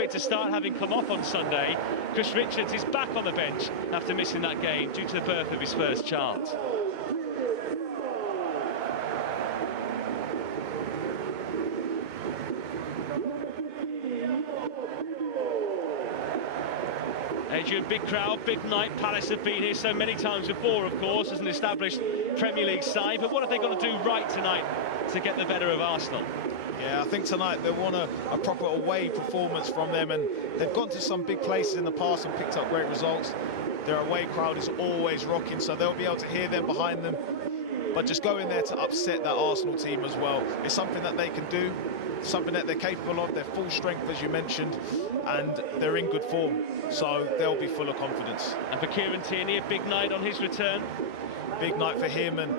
fit to start, having come off on Sunday. Chris Richards is back on the bench after missing that game due to the birth of his first child. Adrian, big crowd, big night. Palace have been here so many times before, of course, as an established Premier League side. But what have they got to do right tonight to get the better of Arsenal? Yeah, I think tonight they want a proper away performance from them, and they've gone to some big places in the past and picked up great results. Their away crowd is always rocking, so they'll be able to hear them behind them. But just go in there to upset that Arsenal team as well. It's something that they can do, something that they're capable of. They're full strength, as you mentioned, and they're in good form, so they'll be full of confidence. And for Kieran Tierney, a big night on his return. Big night for him, and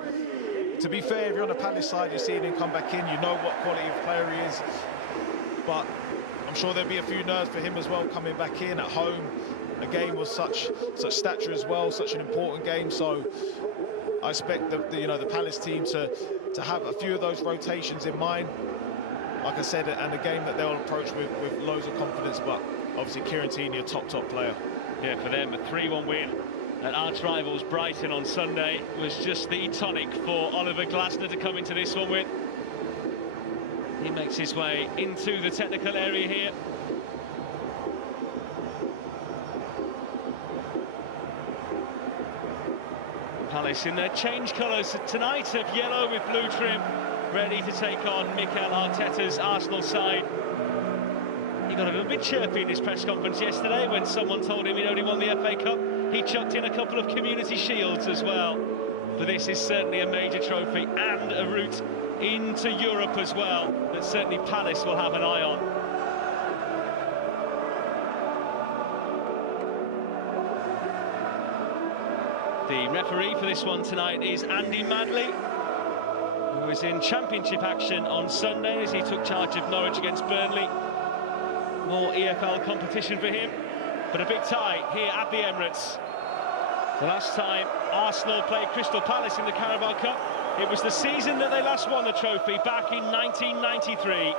to be fair, if you're on the Palace side, you're seeing him come back in, you know what quality of player he is, but I'm sure there'll be a few nerves for him as well coming back in at home. A game was such stature as well, such an important game, so I expect the Palace team to have a few of those rotations in mind, like I said, and a game that they'll approach with loads of confidence. But obviously Kieran Tierney, a top player. Yeah, for them, a 3-1 win at arch-rivals Brighton on Sunday was just the tonic for Oliver Glasner to come into this one with. He makes his way into the technical area here. Palace in their change colours tonight of yellow with blue trim, ready to take on Mikel Arteta's Arsenal side. He got a little bit chirpy in his press conference yesterday when someone told him he'd only won the FA Cup. He chucked in a couple of community shields as well. But this is certainly a major trophy and a route into Europe as well that certainly Palace will have an eye on. The referee for this one tonight is Andy Madley, who was in Championship action on Sunday as he took charge of Norwich against Burnley. More EFL competition for him, but a big tie here at the Emirates. The last time Arsenal played Crystal Palace in the Carabao Cup, it was the season that they last won the trophy back in 1993.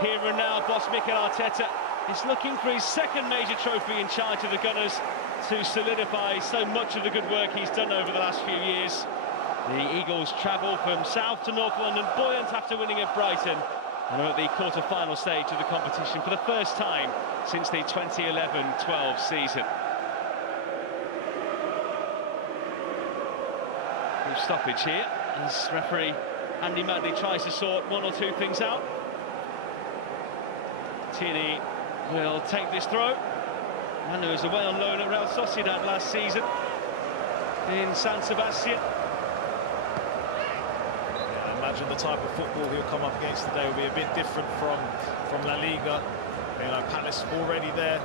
Here and now, boss Mikel Arteta is looking for his second major trophy in charge of the Gunners to solidify so much of the good work he's done over the last few years. The Eagles travel from South to North London, buoyant after winning at Brighton, and are at the quarter-final stage of the competition for the first time since the 2011-12 season. No stoppage here as referee Andy Madley tries to sort one or two things out. Tierney will take this throw. Man who was away on loan at Real Sociedad last season in San Sebastian. Imagine the type of football he'll come up against today will be a bit different from La Liga. You know, Palace already there,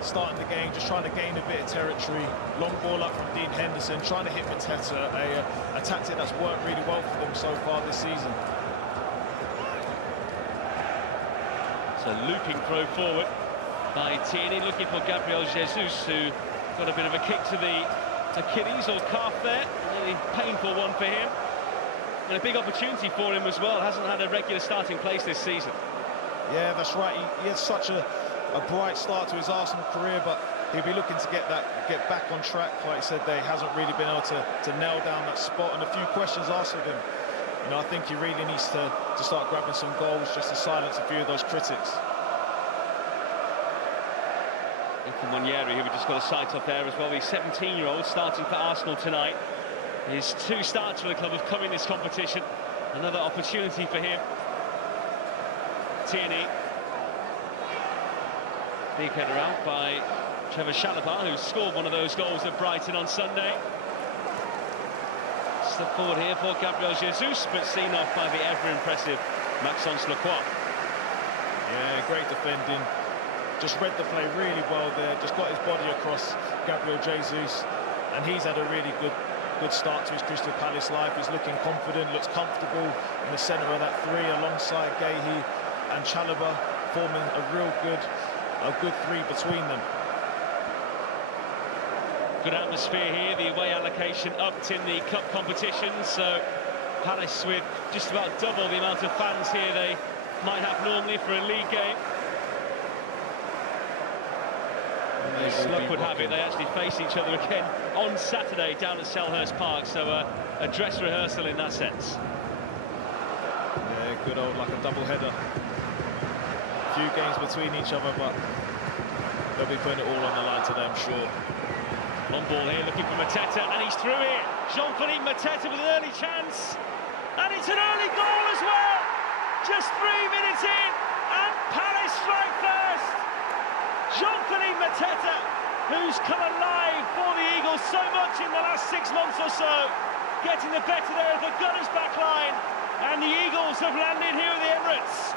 starting the game, just trying to gain a bit of territory. Long ball up from Dean Henderson, trying to hit Mateta, a tactic that's worked really well for them so far this season. It's a looping throw forward by Tierney, looking for Gabriel Jesus, who got a bit of a kick to the Achilles or calf there. A really painful one for him. And a big opportunity for him as well. Hasn't had a regular starting place this season. Yeah, that's right. He had such a bright start to his Arsenal career, but he'll be looking to get back on track. Like I said, he hasn't really been able to nail down that spot, and a few questions asked of him. You know, I think he really needs to start grabbing some goals just to silence a few of those critics. From Monieri, who we just got a sight of there as well, the 17-year-old starting for Arsenal tonight. His two starts for the club have come in this competition. Another opportunity for him. Tierney. Big header out by Trevor Chalobah, who scored one of those goals at Brighton on Sunday. Step forward here for Gabriel Jesus, but seen off by the ever-impressive Maxence Lacroix. Yeah, great defending. Just read the play really well there, just got his body across Gabriel Jesus, and he's had a really good start to his Crystal Palace life. He's looking confident, looks comfortable in the centre of that three alongside Guéhi and Chalobah, forming a good three between them. Good atmosphere here, the away allocation upped in the cup competition, so Palace with just about double the amount of fans here they might have normally for a league game. As luck would have it, they actually face each other again on Saturday down at Selhurst Park, so a dress rehearsal in that sense. Yeah, good old, like a double-header. A few games between each other, but they'll be putting it all on the line today, I'm sure. Long ball here, looking for Mateta, and he's through it. Jean-Philippe Mateta with an early chance, and it's an early goal as well. Just 3 minutes in, and Palace strike first. Jean-Philippe Mateta, who's come alive for the Eagles so much in the last 6 months or so, getting the better there of the Gunners' back line, and the Eagles have landed here at the Emirates.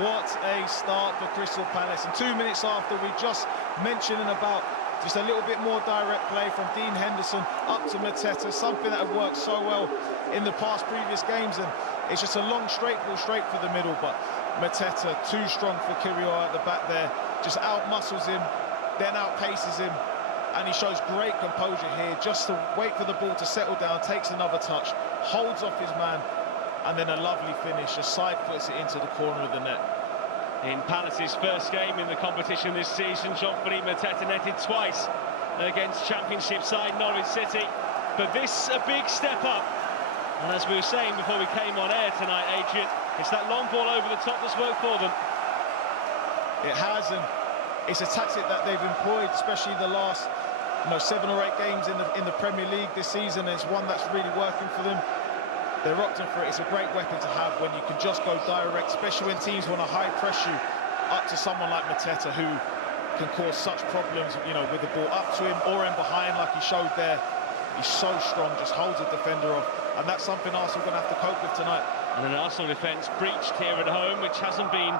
What a start for Crystal Palace. And 2 minutes after, we just mentioning about just a little bit more direct play from Dean Henderson up to Mateta, something that had worked so well in the past previous games, and it's just a long straight ball straight for the middle, but Mateta too strong for Kirio at the back there, just out-muscles him, then out-paces him, and he shows great composure here, just to wait for the ball to settle down, takes another touch, holds off his man, and then a lovely finish, just side-foots it into the corner of the net. In Palace's first game in the competition this season, Jean-Philippe Mateta netted twice against Championship side Norwich City. But this a big step up. And as we were saying before we came on air tonight, Adrian, it's that long ball over the top that's worked for them. It has, and it's a tactic that they've employed, especially the last 7 or 8 games in the Premier League this season. And it's one that's really working for them. They're opting for it. It's a great weapon to have when you can just go direct, especially when teams want to high press you up to someone like Mateta, who can cause such problems, with the ball up to him or in behind, like he showed there. He's so strong, just holds a defender off, and that's something Arsenal are going to have to cope with tonight. And an Arsenal defence breached here at home, which hasn't been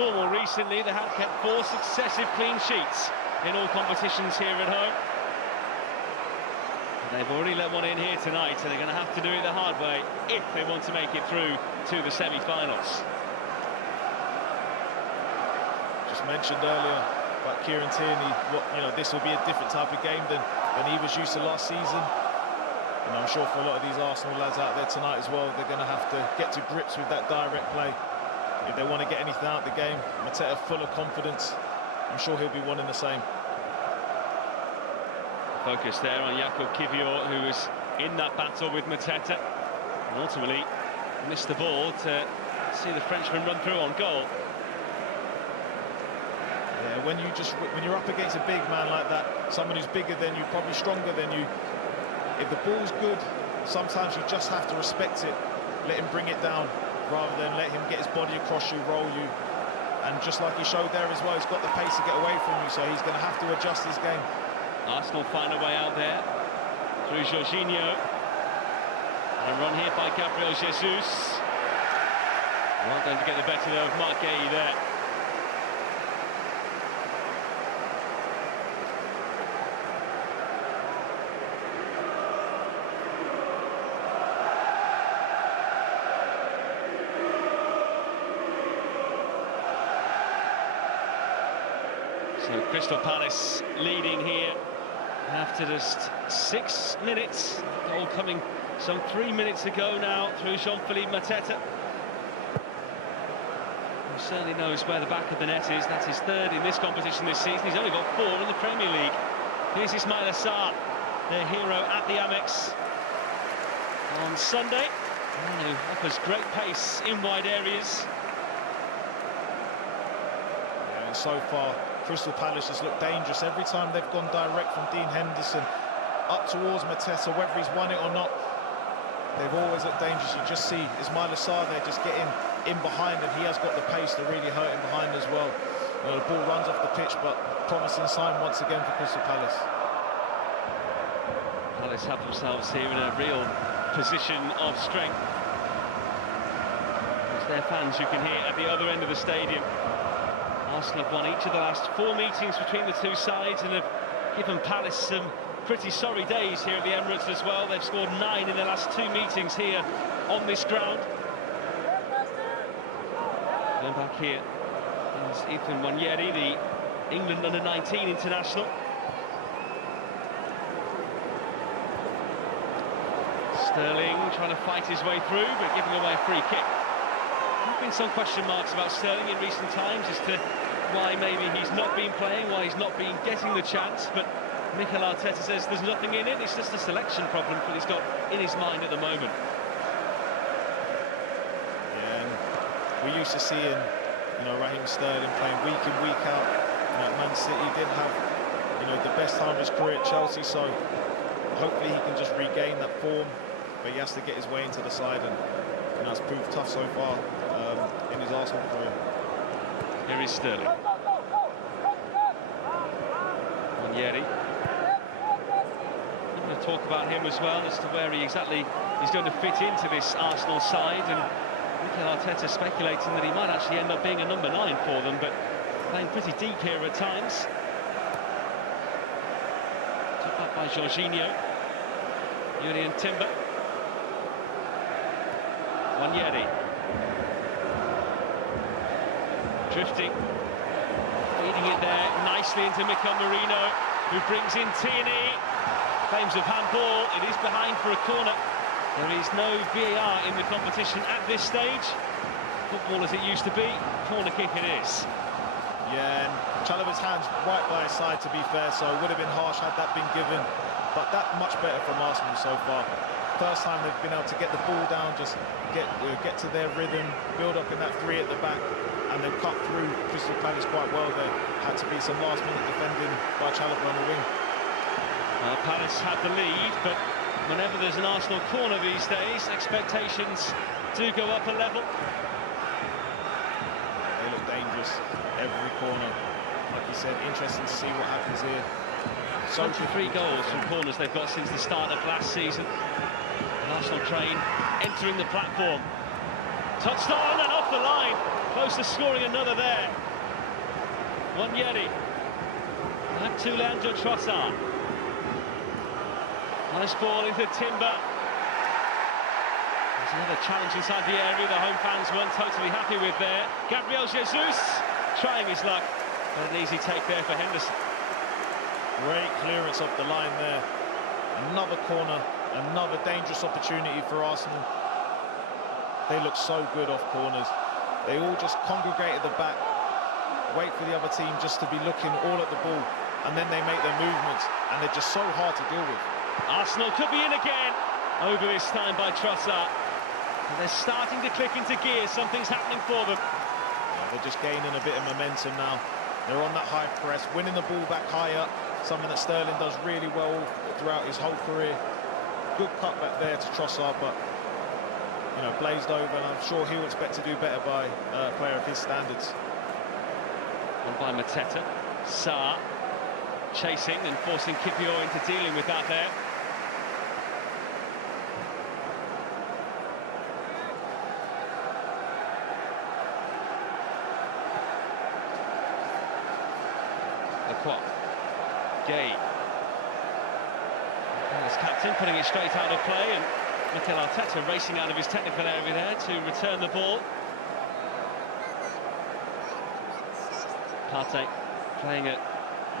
normal recently. They have kept 4 successive clean sheets in all competitions here at home. They've already let one in here tonight, so they're going to have to do it the hard way if they want to make it through to the semi-finals. Just mentioned earlier about Kieran Tierney, this will be a different type of game than he was used to last season. And I'm sure for a lot of these Arsenal lads out there tonight as well, they're going to have to get to grips with that direct play if they want to get anything out of the game. Mateta full of confidence. I'm sure he'll be wanting the same. Focus there on Jakub Kiwior, who was in that battle with Mateta, and ultimately missed the ball to see the Frenchman run through on goal. Yeah, when you're up against a big man like that, someone who's bigger than you, probably stronger than you, if the ball's good, sometimes you just have to respect it, let him bring it down, rather than let him get his body across you, roll you. And just like he showed there as well, he's got the pace to get away from you, so he's going to have to adjust his game. Arsenal find a way out there through Jorginho. And a run here by Gabriel Jesus. Not going to get the better of Marc Guéhi there. So Crystal Palace leading here after just 6 minutes. Goal coming some 3 minutes ago now through Jean-Philippe Mateta. He certainly knows where the back of the net is. That's his 3rd in this competition this season. He's only got 4 in the Premier League. Here's Ismaila Sarr, their hero at the Amex on Sunday, and who offers great pace in wide areas. Yeah, and so far Crystal Palace has looked dangerous every time they've gone direct from Dean Henderson up towards Mateta, whether he's won it or not. They've always looked dangerous. You just see Ismaila Sarr there just getting in behind, and he has got the pace to really hurt him behind as well. The ball runs off the pitch, but promising sign once again for Crystal Palace. Palace have themselves here in a real position of strength. It's their fans you can hear at the other end of the stadium. Arsenal have won each of the last 4 meetings between the two sides and have given Palace some pretty sorry days here at the Emirates as well. They've scored 9 in their last 2 meetings here on this ground. Going back here is Ethan Nwaneri, the England under-19 international. Sterling trying to fight his way through, but giving away a free kick. There have been some question marks about Sterling in recent times as to why maybe he's not been playing, why he's not been getting the chance, but Mikel Arteta says there's nothing in it, it's just a selection problem that he's got in his mind at the moment. Yeah, and we're used to seeing, Raheem Sterling playing week in, week out. Man City did have, the best time of his career at Chelsea, so hopefully he can just regain that form, but he has to get his way into the side, and it's proved tough so far in his Arsenal career. Here is Sterling. Onyeri. I'm going to talk about him as well, as to where exactly he's going to fit into this Arsenal side, and Mikel Arteta speculating that he might actually end up being a number 9 for them, but playing pretty deep here at times. Took up by Jorginho. Julian Timber. Onyeri. Drifting. Feeding it there nicely into Mikel Merino, who brings in Tierney. Claims of handball. It is behind for a corner. There is no VAR in the competition at this stage. Football as it used to be. Corner kick it is. Yeah, and Chalobah's hands right by his side, to be fair, so it would have been harsh had that been given. But that much better from Arsenal so far. First time they've been able to get the ball down, just get to their rhythm, build up in that 3 at the back, and they've cut through Crystal Palace quite well there. Had to be some last-minute defending by Chalobah on the wing. Palace had the lead, but whenever there's an Arsenal corner these days, expectations do go up a level. They look dangerous every corner. Like you said, interesting to see what happens here. 23 goals from corners they've got since the start of last season. An Arsenal train entering the platform. Touched on and off the line. Close to scoring another there. Onyeri. Back to Leandro Trossard. Nice ball into Timber. There's another challenge inside the area the home fans weren't totally happy with there. Gabriel Jesus trying his luck, but an easy take there for Henderson. Great clearance off the line there. Another corner, another dangerous opportunity for Arsenal. They look so good off corners. They all just congregate at the back, wait for the other team just to be looking all at the ball, and then they make their movements, and they're just so hard to deal with. Arsenal could be in again, over this time by Trossard. And they're starting to click into gear, something's happening for them. Yeah, they're just gaining a bit of momentum now. They're on that high press, winning the ball back high up, something that Sterling does really well throughout his whole career. Good cut back there to Trossard, but blazed over, and I'm sure he'll expect to do better by a player of his standards. And by Mateta. Sarr chasing and forcing Kipior into dealing with that there. Lacroix. Gay. As captain, putting it straight out of play, and Mikel Arteta racing out of his technical area there to return the ball. Partey playing it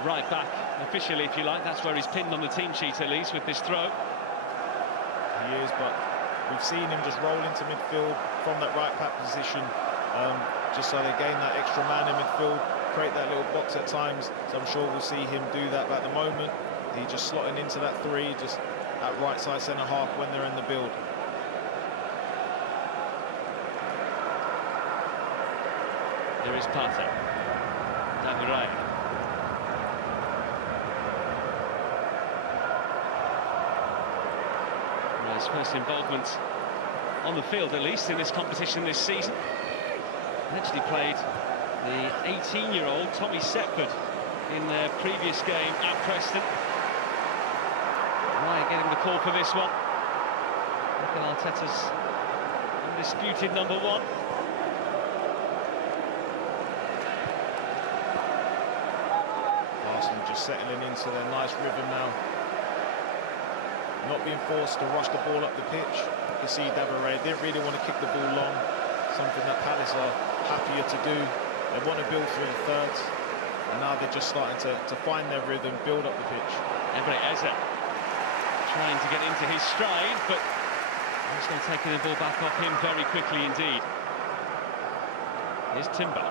right back, officially, if you like. That's where he's pinned on the team sheet, at least, with this throw. He is, but we've seen him just roll into midfield from that right back position, just so they gain that extra man in midfield, create that little box at times. So I'm sure we'll see him do that. But at the moment, he's just slotting into that 3, just at right side centre half when they're in the build. Here is Partey. David Raya. His first involvement on the field, at least, in this competition this season. He actually played the 18-year-old Tommy Setford in their previous game at Preston. Raya getting the call for this one. Mikel Arteta's undisputed number 1. Arsenal just settling into their nice rhythm now. Not being forced to rush the ball up the pitch. You can see David didn't really want to kick the ball long, something that Palace are happier to do. They want to build through the thirds, and now they're just starting to find their rhythm, build up the pitch. Emre Eze trying to get into his stride, but Arsenal taking the ball back off him very quickly indeed. Here's Timber.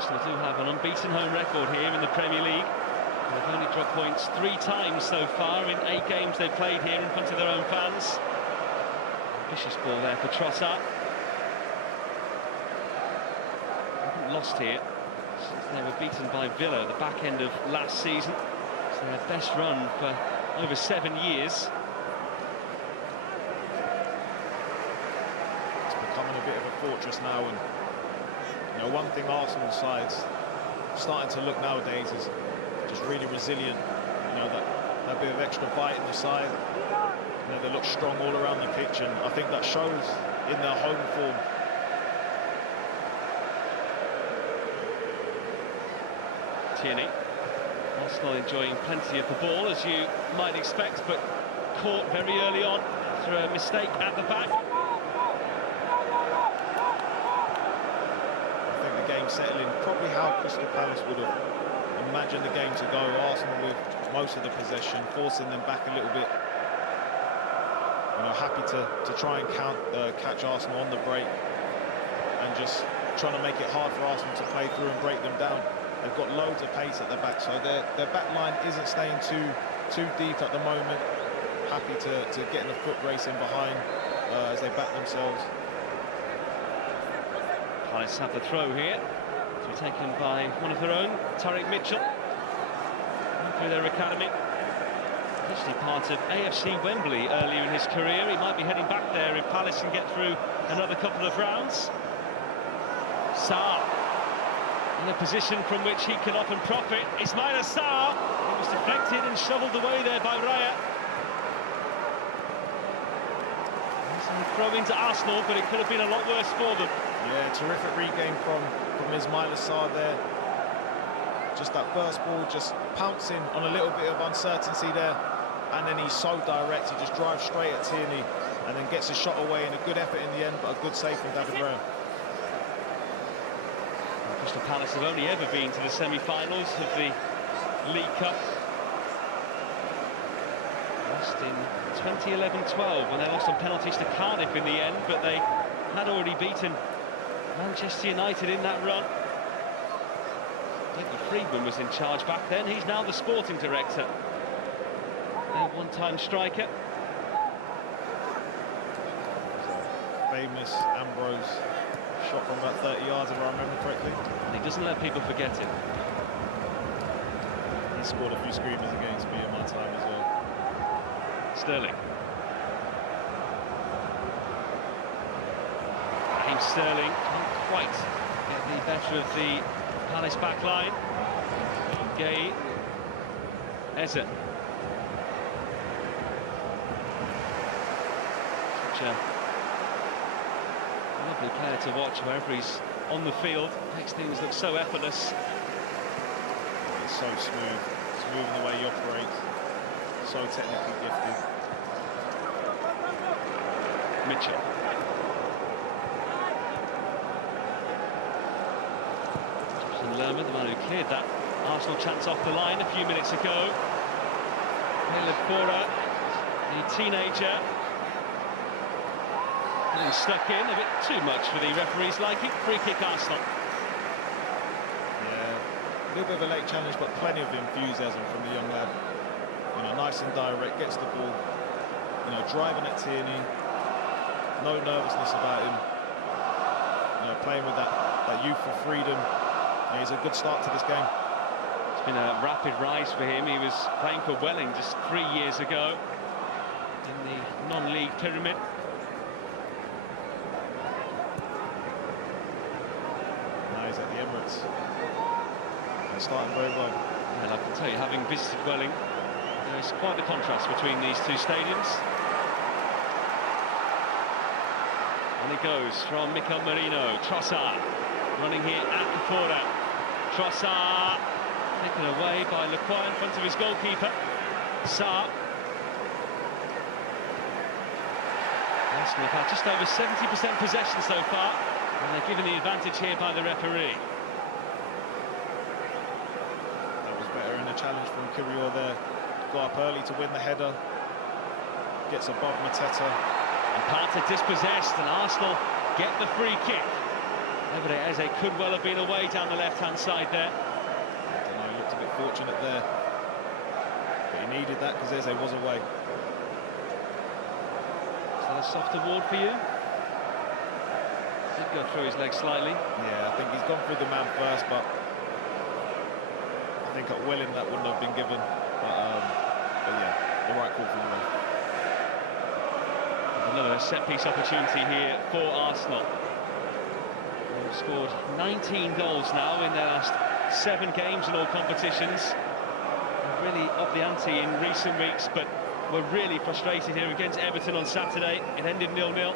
Arsenal do have an unbeaten home record here in the Premier League. They've only dropped points 3 times so far in 8 games they've played here in front of their own fans. Vicious ball there for Trossard. They haven't lost here since they were beaten by Villa at the back end of last season. It's their best run for over 7 years. It's becoming a bit of a fortress now, and you know, one thing Arsenal side's starting to look nowadays is just really resilient. You know, that bit of extra bite in the side. You know, they look strong all around the pitch, and I think that shows in their home form. Tierney. Arsenal enjoying plenty of the ball, as you might expect, but caught very early on through a mistake at the back. I think the game settling probably how Crystal Palace would have imagined the game to go. Arsenal with most of the possession, forcing them back a little bit. You know, happy to try and catch Arsenal on the break, and just trying to make it hard for Arsenal to play through and break them down. They've got loads of pace at their back, so their back line isn't staying too deep at the moment. Happy to get in the foot race in behind as they back themselves. Palace have the throw here, to be taken by one of their own, Tariq Mitchell, through their academy. Actually part of AFC Wembley earlier in his career. He might be heading back there if Palace can get through another couple of rounds. Sarr in a position from which he can often profit. Ismaila Sarr. It was deflected and shoveled away there by Raya. Some throw into Arsenal, but it could have been a lot worse for them. Yeah, terrific regain from Ismaila Sarr there. Just that first ball, just pouncing on a little bit of uncertainty there, and then he's so direct. He just drives straight at Tierney and then gets a shot away, and a good effort in the end, but a good save from David Raya. Crystal Palace have only ever been to the semi-finals of the League Cup. Lost in 2011-12 when they lost on penalties to Cardiff in the end, but they had already beaten Manchester United in that run. David Friedman was in charge back then. He's now the sporting director. Their one-time striker. Famous Ambrose shot from about 30 yards, if I remember correctly. And he doesn't let people forget it. He scored a few screamers against me in my time as well. Sterling. Raheem Sterling can't quite get the better of the Palace back line. Gay. Eze. Such a lovely player to watch wherever he's on the field. Makes things look so effortless. It's so smooth in the way he operates. So technically gifted. Mitchell. Lerman, the man who cleared that Arsenal chance off the line a few minutes ago. Caleb Cora, the teenager, getting stuck in a bit too much for the referee's liking. Free kick Arsenal. Yeah, a little bit of a late challenge, but plenty of enthusiasm from the young lad. You know, nice and direct, gets the ball. You know, driving at Tierney. No nervousness about him. You know, playing with that youthful freedom. He's a good start to this game. It's been a rapid rise for him. He was playing for Welling just 3 years ago in the non-league pyramid. Now he's at the Emirates. He's starting very well. And I can tell you, having visited Welling, there is quite the contrast between these two stadiums. And it goes from Mikel Merino. Trossard running here at the corner. Trossard taken away by Lacroix in front of his goalkeeper. Sarr. Arsenal have had just over 70% possession so far, and they're given the advantage here by the referee. That was better in the challenge from Kirill there. Got up early to win the header. Gets above Mateta. And Partey dispossessed, and Arsenal get the free kick. Emirates Eze could well have been away down the left-hand side there. I don't know, he looked a bit fortunate there. But he needed that because Eze was away. Is that a softer ward for you? Did go through his leg slightly. Yeah, I think he's gone through the man first, but I think at Welling that wouldn't have been given. But yeah, the right call from the ref. Another set-piece opportunity here for Arsenal. They've scored 19 goals now in their last 7 games in all competitions. They're really up the ante in recent weeks, but were really frustrated here against Everton on Saturday. It ended 0-0.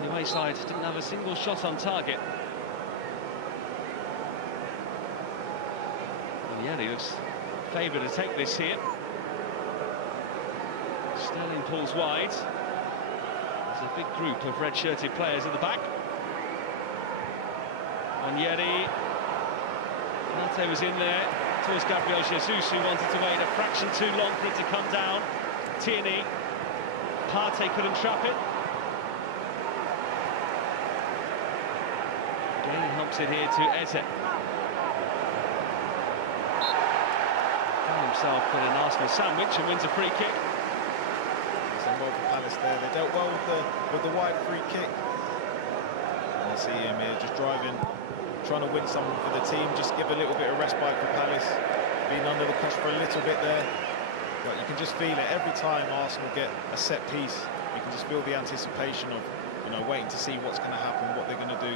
The away side didn't have a single shot on target. And yeah, he looks favoured to take this here. Sterling pulls wide. There's a big group of red-shirted players at the back. Onyeri. Mate was in there towards Gabriel Jesus, who wanted to wait a fraction too long for it to come down. Tierney. Partey couldn't trap it. Again, he helps it here to Eze. Found himself with an Arsenal sandwich and wins a free kick. Done well for Palace there. They dealt well with the wide free kick. I see him here just driving, trying to win something for the team, just give a little bit of respite for Palace. Being under the cosh for a little bit there. But you can just feel it every time Arsenal get a set piece. You can just feel the anticipation of, you know, waiting to see what's going to happen, what they're going to do.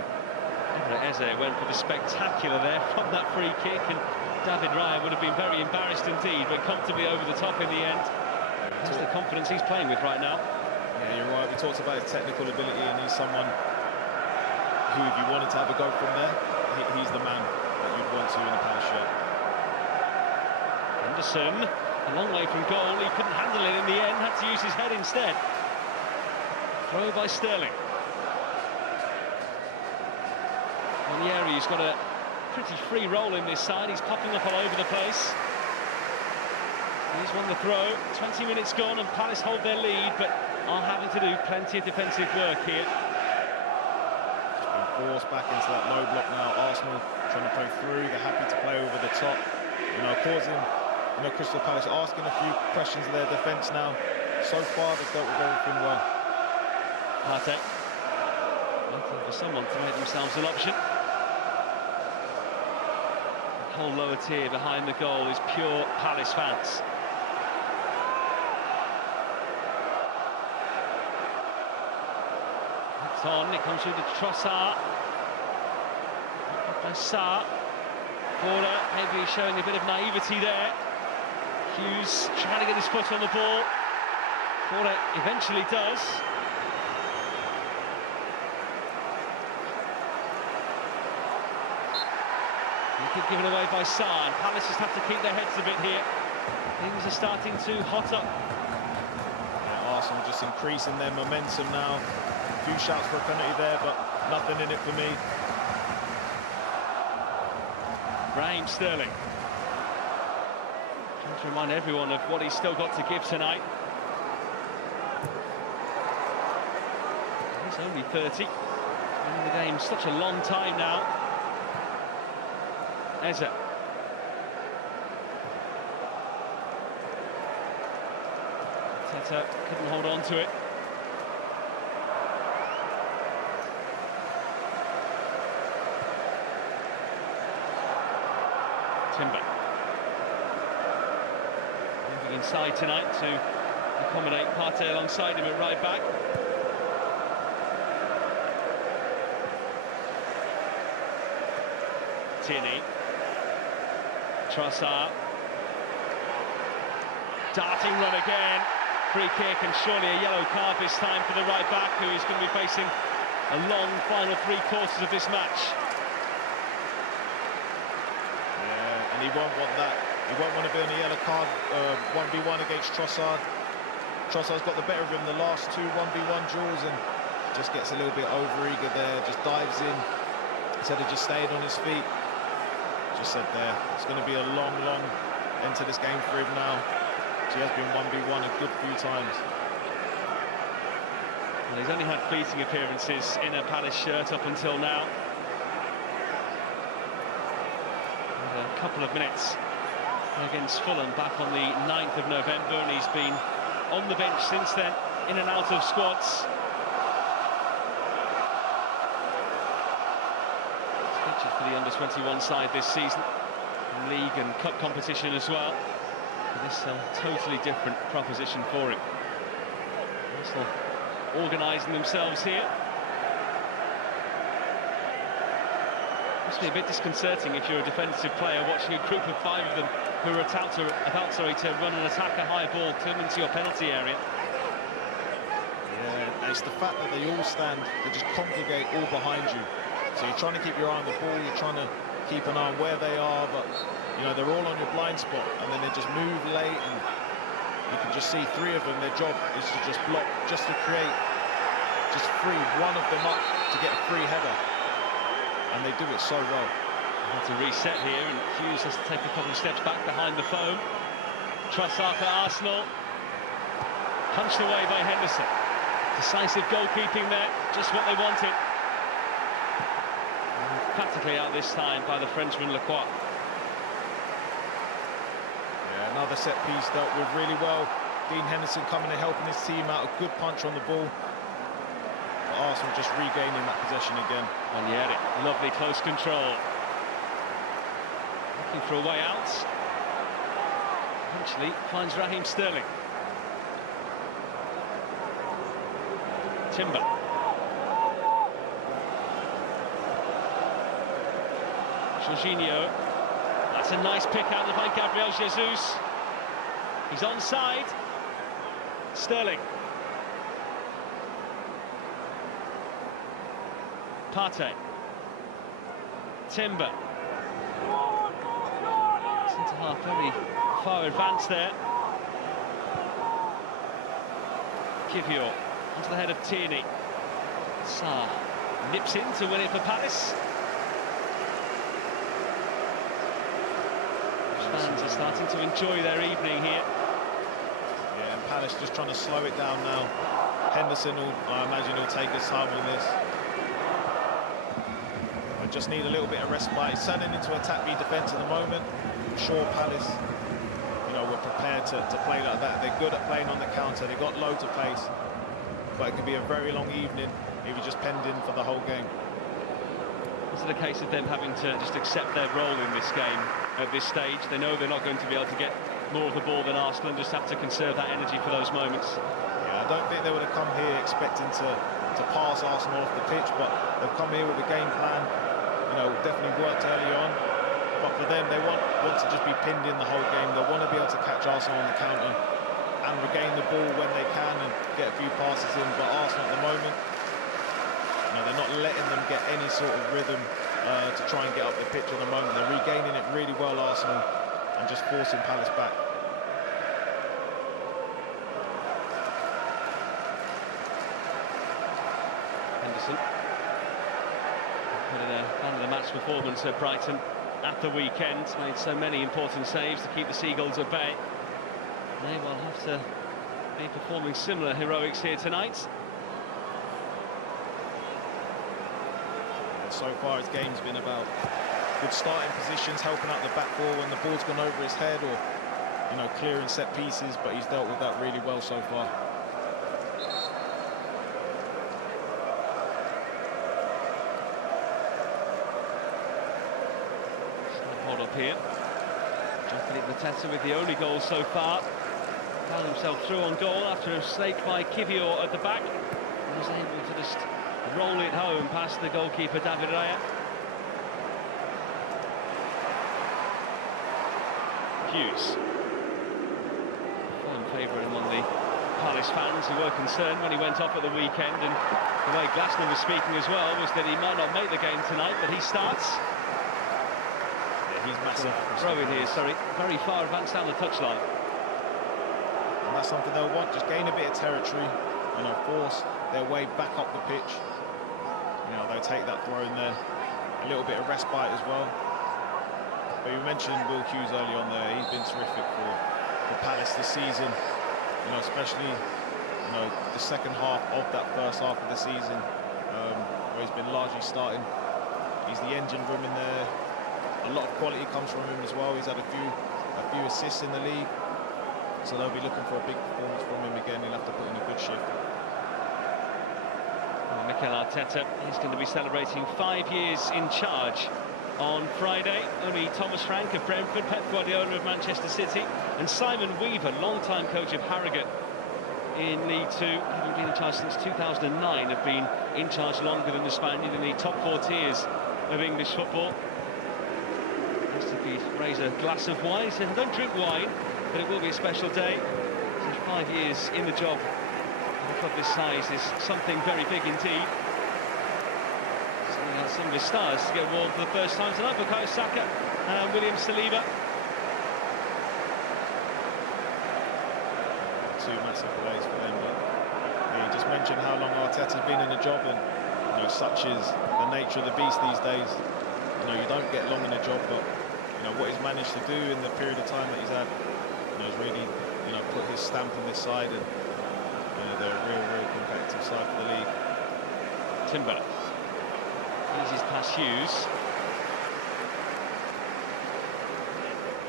Eze went for the spectacular there from that free kick, and David Raya would have been very embarrassed indeed, but comfortably over the top in the end. That's the confidence he's playing with right now. Yeah, you're right. We talked about his technical ability, and he's someone who, if you wanted to have a go from there, he's the man that you'd want to in a Palace shirt. Henderson, a long way from goal. He couldn't handle it in the end, had to use his head instead. Throw by Sterling. Onyeri's got a pretty free role in this side. He's popping up all over the place. He's won the throw. 20 minutes gone and Palace hold their lead, but are having to do plenty of defensive work here. Just been forced back into that low block now. Arsenal trying to play through. They're happy to play over the top. You know, causing, you know, Crystal Palace asking a few questions of their defence now. So far, they've dealt with everything well. Partey waiting for someone to make themselves an option. The whole lower tier behind the goal is pure Palace fans. It's on, it comes through to Trossard. By Sarr. Border maybe showing a bit of naivety there. Hughes trying to get his foot on the ball. Border eventually does. Given away by Sarr, and Palace just have to keep their heads a bit here. Things are starting to hot up. Yeah, Arsenal just increasing their momentum now. A few shouts for a penalty there, but nothing in it for me. Raheem Sterling. Trying to remind everyone of what he's still got to give tonight. He's only 30. He's been in the game such a long time now. Eze. Arteta couldn't hold on to it. Timber. Moving inside tonight to accommodate Partey alongside him at right back. Tierney. Trossard. Darting run again. Free kick, and surely a yellow card this time for the right back, who is going to be facing a long final 3 quarters of this match. Yeah, and he won't want that. He won't want to be on the yellow card 1v1 against Trossard. Trossard's got the better of him the last 2 1v1 duels and just gets a little bit over-eager there, just dives in instead of just staying on his feet. Just said there, it's going to be a long end to this game for him now. He has been 1v1 a good few times. Well, he's only had fleeting appearances in a Palace shirt up until now. couple of minutes against Fulham back on the 9th of November, and he's been on the bench since then, in and out of squads. Featured for the under-21 side this season, league and cup competition as well. This totally different proposition for him. Arsenal organising themselves here. Must be a bit disconcerting if you're a defensive player watching a group of 5 of them who are about to run and attack a high ball, come into your penalty area. Yeah, and it's the fact that they all stand, they just congregate all behind you. So you're trying to keep your eye on the ball, you're trying to keep an eye on where they are, but you know, they're all on your blind spot, and then they just move late, and you can just see 3 of them, their job is to just block, just to create, just free one of them up to get a free header. And they do it so well. Have to reset here, and Hughes has to take a couple of steps back behind the foam. Trossard for Arsenal. Punched away by Henderson. Decisive goalkeeping there, just what they wanted. And practically out this time by the Frenchman Lacroix. Yeah, another set piece dealt with really well. Dean Henderson coming and helping his team out. A good punch on the ball. Arsenal just regaining that possession again. And yet, lovely close control. Looking for a way out. Eventually finds Raheem Sterling. Timber. Jorginho. That's a nice pick out by Gabriel Jesus. He's onside. Sterling. Partey. Timber. Centre-half very far advanced there. Kivior onto the head of Tierney. Sarr nips in to win it for Palace. Fans are starting to enjoy their evening here. Yeah, and Palace just trying to slow it down now. Henderson will, I imagine, he'll take his time on this. Just need a little bit of respite. It's turning into attack-B defence at the moment. I'm sure Palace, you know, were prepared to play like that. They're good at playing on the counter. They've got loads of pace, but it could be a very long evening if you just penned in for the whole game. Is it a case of them having to just accept their role in this game at this stage? They know they're not going to be able to get more of the ball than Arsenal, and just have to conserve that energy for those moments. Yeah, I don't think they would have come here expecting to pass Arsenal off the pitch, but they've come here with a game plan. You know, definitely worked early on, but for them, they want to just be pinned in the whole game. They want to be able to catch Arsenal on the counter and regain the ball when they can and get a few passes in. But Arsenal at the moment, you know, they're not letting them get any sort of rhythm to try and get up the pitch at the moment. They're regaining it really well, Arsenal, and just forcing Palace back. Henderson. Man of the match performance at Brighton at the weekend, made so many important saves to keep the Seagulls at bay. They will have to be performing similar heroics here tonight. And so far his game's been about good starting positions, helping out the back four when the ball's gone over his head, or you know, clearing set pieces, but he's dealt with that really well so far. Hold up here. Jean-Philippe Mateta with the only goal so far. Found himself through on goal after a mistake by Kivior at the back. He was able to just roll it home past the goalkeeper David Raya. Hughes. Firm favourite among the Palace fans who were concerned when he went off at the weekend, and the way Glasner was speaking as well was that he might not make the game tonight, but he starts. He's massive. Throw in here, sorry, very far advanced down the touchline. And that's something they'll want, just gain a bit of territory, you know, force their way back up the pitch. You know, they'll take that throw in there. A little bit of respite as well. But you mentioned Will Hughes early on there. He's been terrific for Palace this season. You know, especially, you know, the second half of that first half of the season, where he's been largely starting. He's the engine room in there. a lot of quality comes from him as well. He's had a few assists in the league, so they'll be looking for a big performance from him again. He'll have to put in a good shift. Mikel Arteta is going to be celebrating 5 years in charge on Friday. Only Thomas Frank of Brentford, Pep Guardiola of Manchester City, and Simon Weaver, long-time coach of Harrogate in League Two, having been in charge since 2009, have been in charge longer than the Spaniard in the top 4 tiers of English football. Has to raise a glass of wine. He said, I don't drink wine, but it will be a special day. So 5 years in the job a club this size is something very big indeed. Some of his stars to get warm for the first time tonight. Bukayo Saka and William Saliba. 2 massive plays for them, but you just mentioned how long Arteta's been in the job, and such is the nature of the beast these days. You don't get long in the job, but what he's managed to do in the period of time that he's had, has really put his stamp on this side, and they're a real competitive side for the league. Timber eases past Hughes.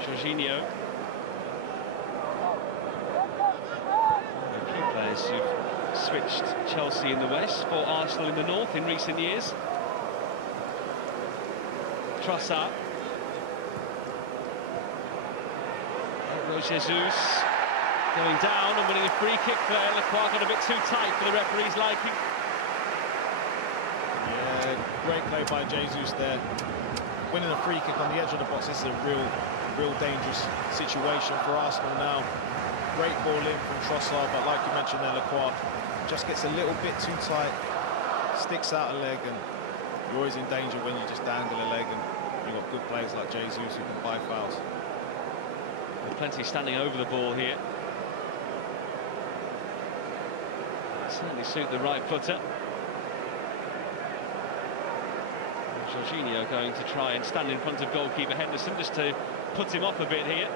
Jorginho. A few players who've switched Chelsea in the west for Arsenal in the north in recent years. Trossard. Roy Jesus going down and winning a free kick there. Lacroix got a bit too tight for the referee's liking. Yeah, great play by Jesus there. Winning a free kick on the edge of the box. This is a real dangerous situation for Arsenal now. Great ball in from Trossard, but like you mentioned there, Lacroix just gets a little bit too tight, sticks out a leg, and you're always in danger when you just dangle a leg, and you've got good players like Jesus who can buy fouls. With plenty standing over the ball here. Certainly suit the right footer. Jorginho going to try and stand in front of goalkeeper Henderson just to put him off a bit here.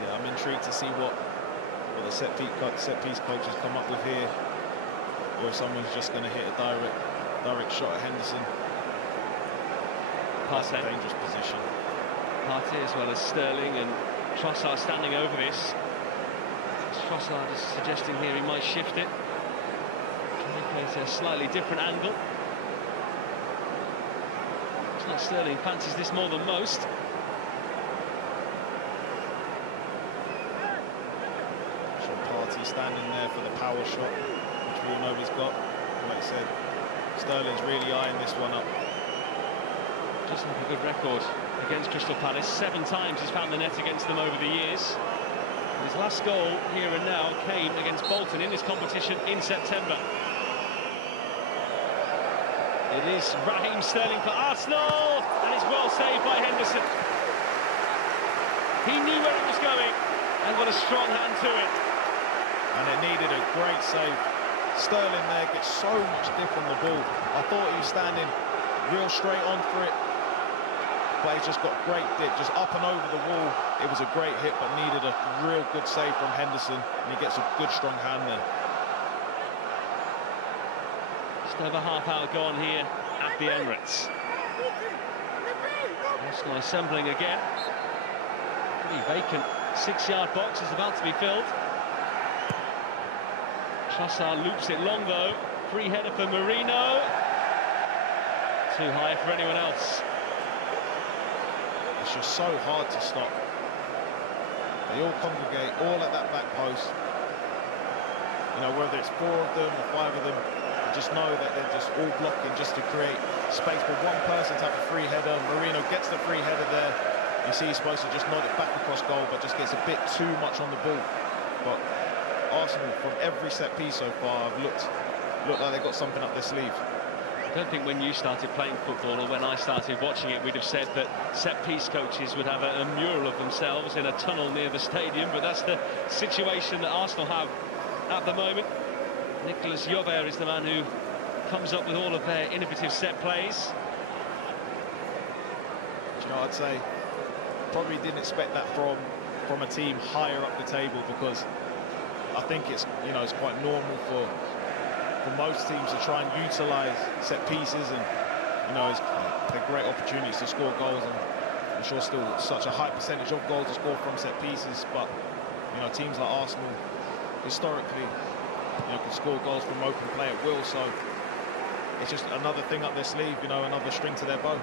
Yeah, I'm intrigued to see what the set piece coaches come up with here, or if someone's just going to hit a direct shot at Henderson. That's a dangerous position. Partey as well as Sterling, and Trossard standing over this. Trossard is suggesting here he might shift it. It's a slightly different angle. It's like Sterling fancies this more than most. Partey standing there for the power shot, which we all know he's got. Like I said, Sterling's really eyeing this one up. Just like a good record against Crystal Palace. 7 times he's found the net against them over the years. His last goal here and now came against Bolton in this competition in September. It is Raheem Sterling for Arsenal, and it's well saved by Henderson. He knew where it was going and got a strong hand to it. And it needed a great save. Sterling there gets so much dip on the ball. I thought he was standing real straight on for it, but he's just got great dip, just up and over the wall. It was a great hit, but needed a real good save from Henderson, and he gets a good strong hand there. Just over half hour gone here at the Emirates. Arsenal assembling again. Pretty vacant 6-yard box is about to be filled. Trossard loops it long though. Free header for Marino. Too high for anyone else. It's just so hard to stop. They all congregate, all at that back post. Whether it's 4 of them or 5 of them, you just know that they're just all blocking just to create space for one person to have a free header. Marino gets the free header there. You see he's supposed to just nod it back across goal, but just gets a bit too much on the ball. But Arsenal, from every set piece so far, have looked like they've got something up their sleeve. I don't think when you started playing football, or when I started watching it, we'd have said that set-piece coaches would have a mural of themselves in a tunnel near the stadium, but that's the situation that Arsenal have at the moment. Nicolas Joubert is the man who comes up with all of their innovative set plays. I'd say probably didn't expect that from a team higher up the table, because I think it's it's quite normal for most teams to try and utilise set pieces, and you know, they're great opportunities to score goals, and I'm sure still such a high percentage of goals to score from set pieces. But you know, teams like Arsenal historically, you know, can score goals from open play at will. So it's just another thing up their sleeve, you know, another string to their bow.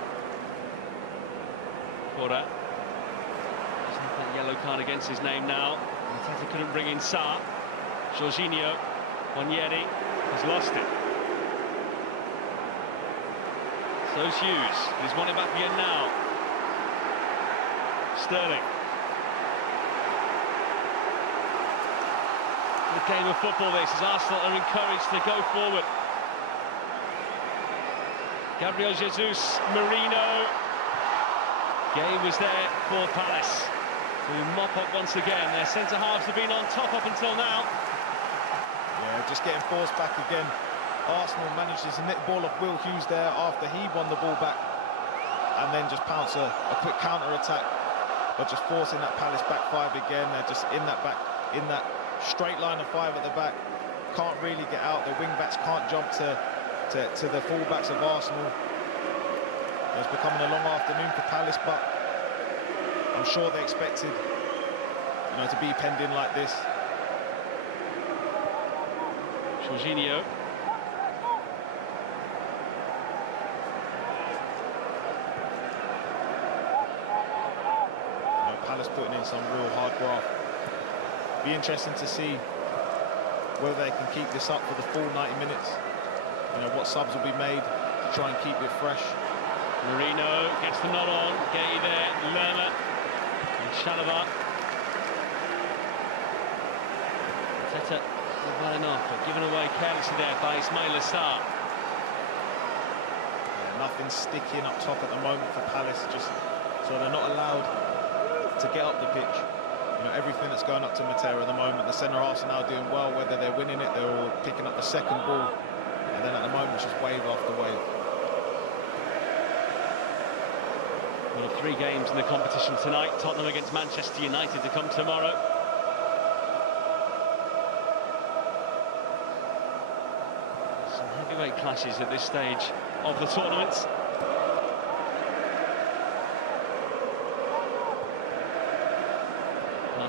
Cora. Doesn't have that yellow card against his name now. Arteta couldn't bring in Sarr. Jorginho. Onyeri has lost it. So's Hughes. He's won it back again now. Sterling. The game of football this, as Arsenal are encouraged to go forward. Gabriel Jesus, Marino. Game was there for Palace to mop up once again. Their centre-halves have been on top up until now. Yeah, just getting forced back again. Arsenal manages to nick the ball off Will Hughes there after he won the ball back, and then just pounce a quick counter-attack, but just forcing that Palace back five again. They're just in that straight line of five at the back. Can't really get out. The wing-backs can't jump to the full-backs of Arsenal. It's becoming a long afternoon for Palace, but I'm sure they expected, you know, to be penned in like this. Jorginho. Palace putting in some real hard graft. Be interesting to see whether they can keep this up for the full 90 minutes. You know, what subs will be made to try and keep it fresh. Marino gets the nod on. Gay there, Lerma and Chalobah. Arteta did well enough, but given away carelessly there by Ismail Sarr. Yeah, nothing sticking up top at the moment for Palace, just so they're not allowed to get up the pitch. You know, everything that's going up to Matera at the moment, the centre-halves are now doing well, whether they're winning it, they're all picking up the second ball, and then at the moment it's just wave after wave. One of 3 games in the competition tonight. Tottenham against Manchester United to come tomorrow. Some heavyweight clashes at this stage of the tournament.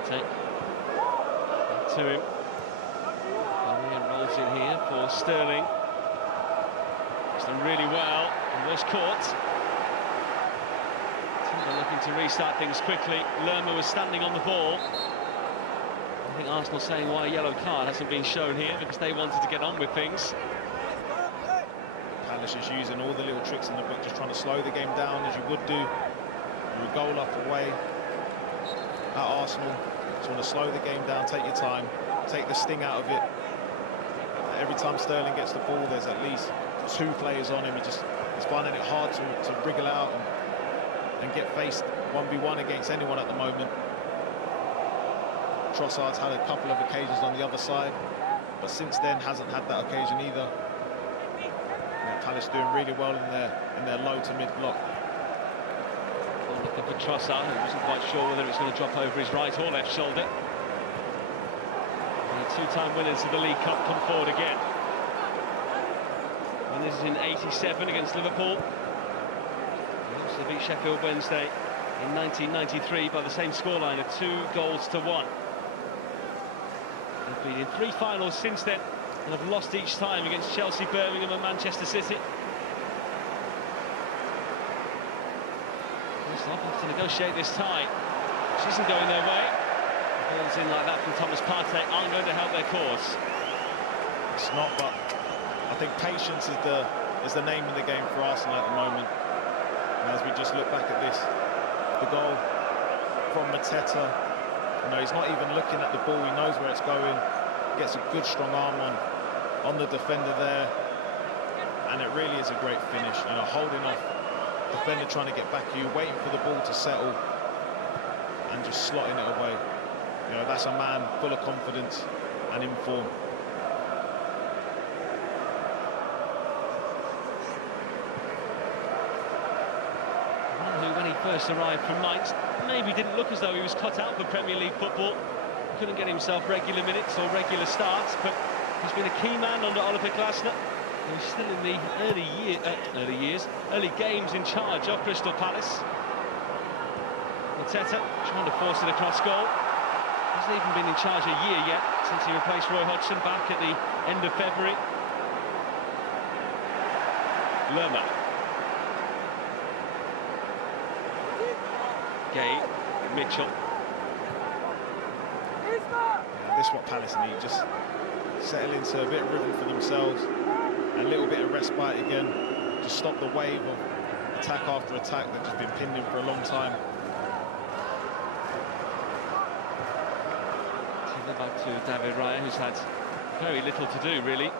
Back to him. He rolls in here for Sterling. He's done really well and was caught. They're looking to restart things quickly. Lerma was standing on the ball. I think Arsenal saying why a yellow card hasn't been shown here, because they wanted to get on with things. Palace is using all the little tricks in the book, just trying to slow the game down as you would do. You're a goal up away at Arsenal. Just want to slow the game down, take your time, take the sting out of it. Every time Sterling gets the ball, there's at least 2 players on him. He's finding it hard to wriggle out and get faced 1v1 against anyone at the moment. Trossard's had a couple of occasions on the other side, but since then hasn't had that occasion either. Palace doing really well in their low to mid block. Looking for Trossard, who wasn't quite sure whether it's going to drop over his right or left shoulder. The 2-time winners of the League Cup come forward again. Winners in '87 against Liverpool. They beat Sheffield Wednesday in 1993 by the same scoreline of 2-1. They've been in 3 finals since then and have lost each time against Chelsea, Birmingham and Manchester City. Arsenal have to negotiate this tie, which isn't going their way. Balls in like that from Thomas Partey aren't going to help their cause. It's not, but I think patience is the name of the game for Arsenal at the moment. And as we just look back at this, the goal from Arteta, you know, he's not even looking at the ball, he knows where it's going, gets a good strong arm on the defender there, and it really is a great finish, you know, holding off defender trying to get back at you, waiting for the ball to settle and just slotting it away. You know, that's a man full of confidence and in form. Who, when he first arrived from Mainz, maybe didn't look as though he was cut out for Premier League football. Couldn't get himself regular minutes or regular starts, but he's been a key man under Oliver Glasner. He's still in the early games in charge of Crystal Palace. Arteta trying to force it across goal. Hasn't even been in charge a year yet since he replaced Roy Hodgson back at the end of February. Lerma. Gay, Mitchell. Yeah, this is what Palace need, just settle into a bit of rhythm for themselves, a little bit of respite again, just stop the wave of attack after attack that's just been pinned in for a long time. Back to David Raya, who's had very little to do, really.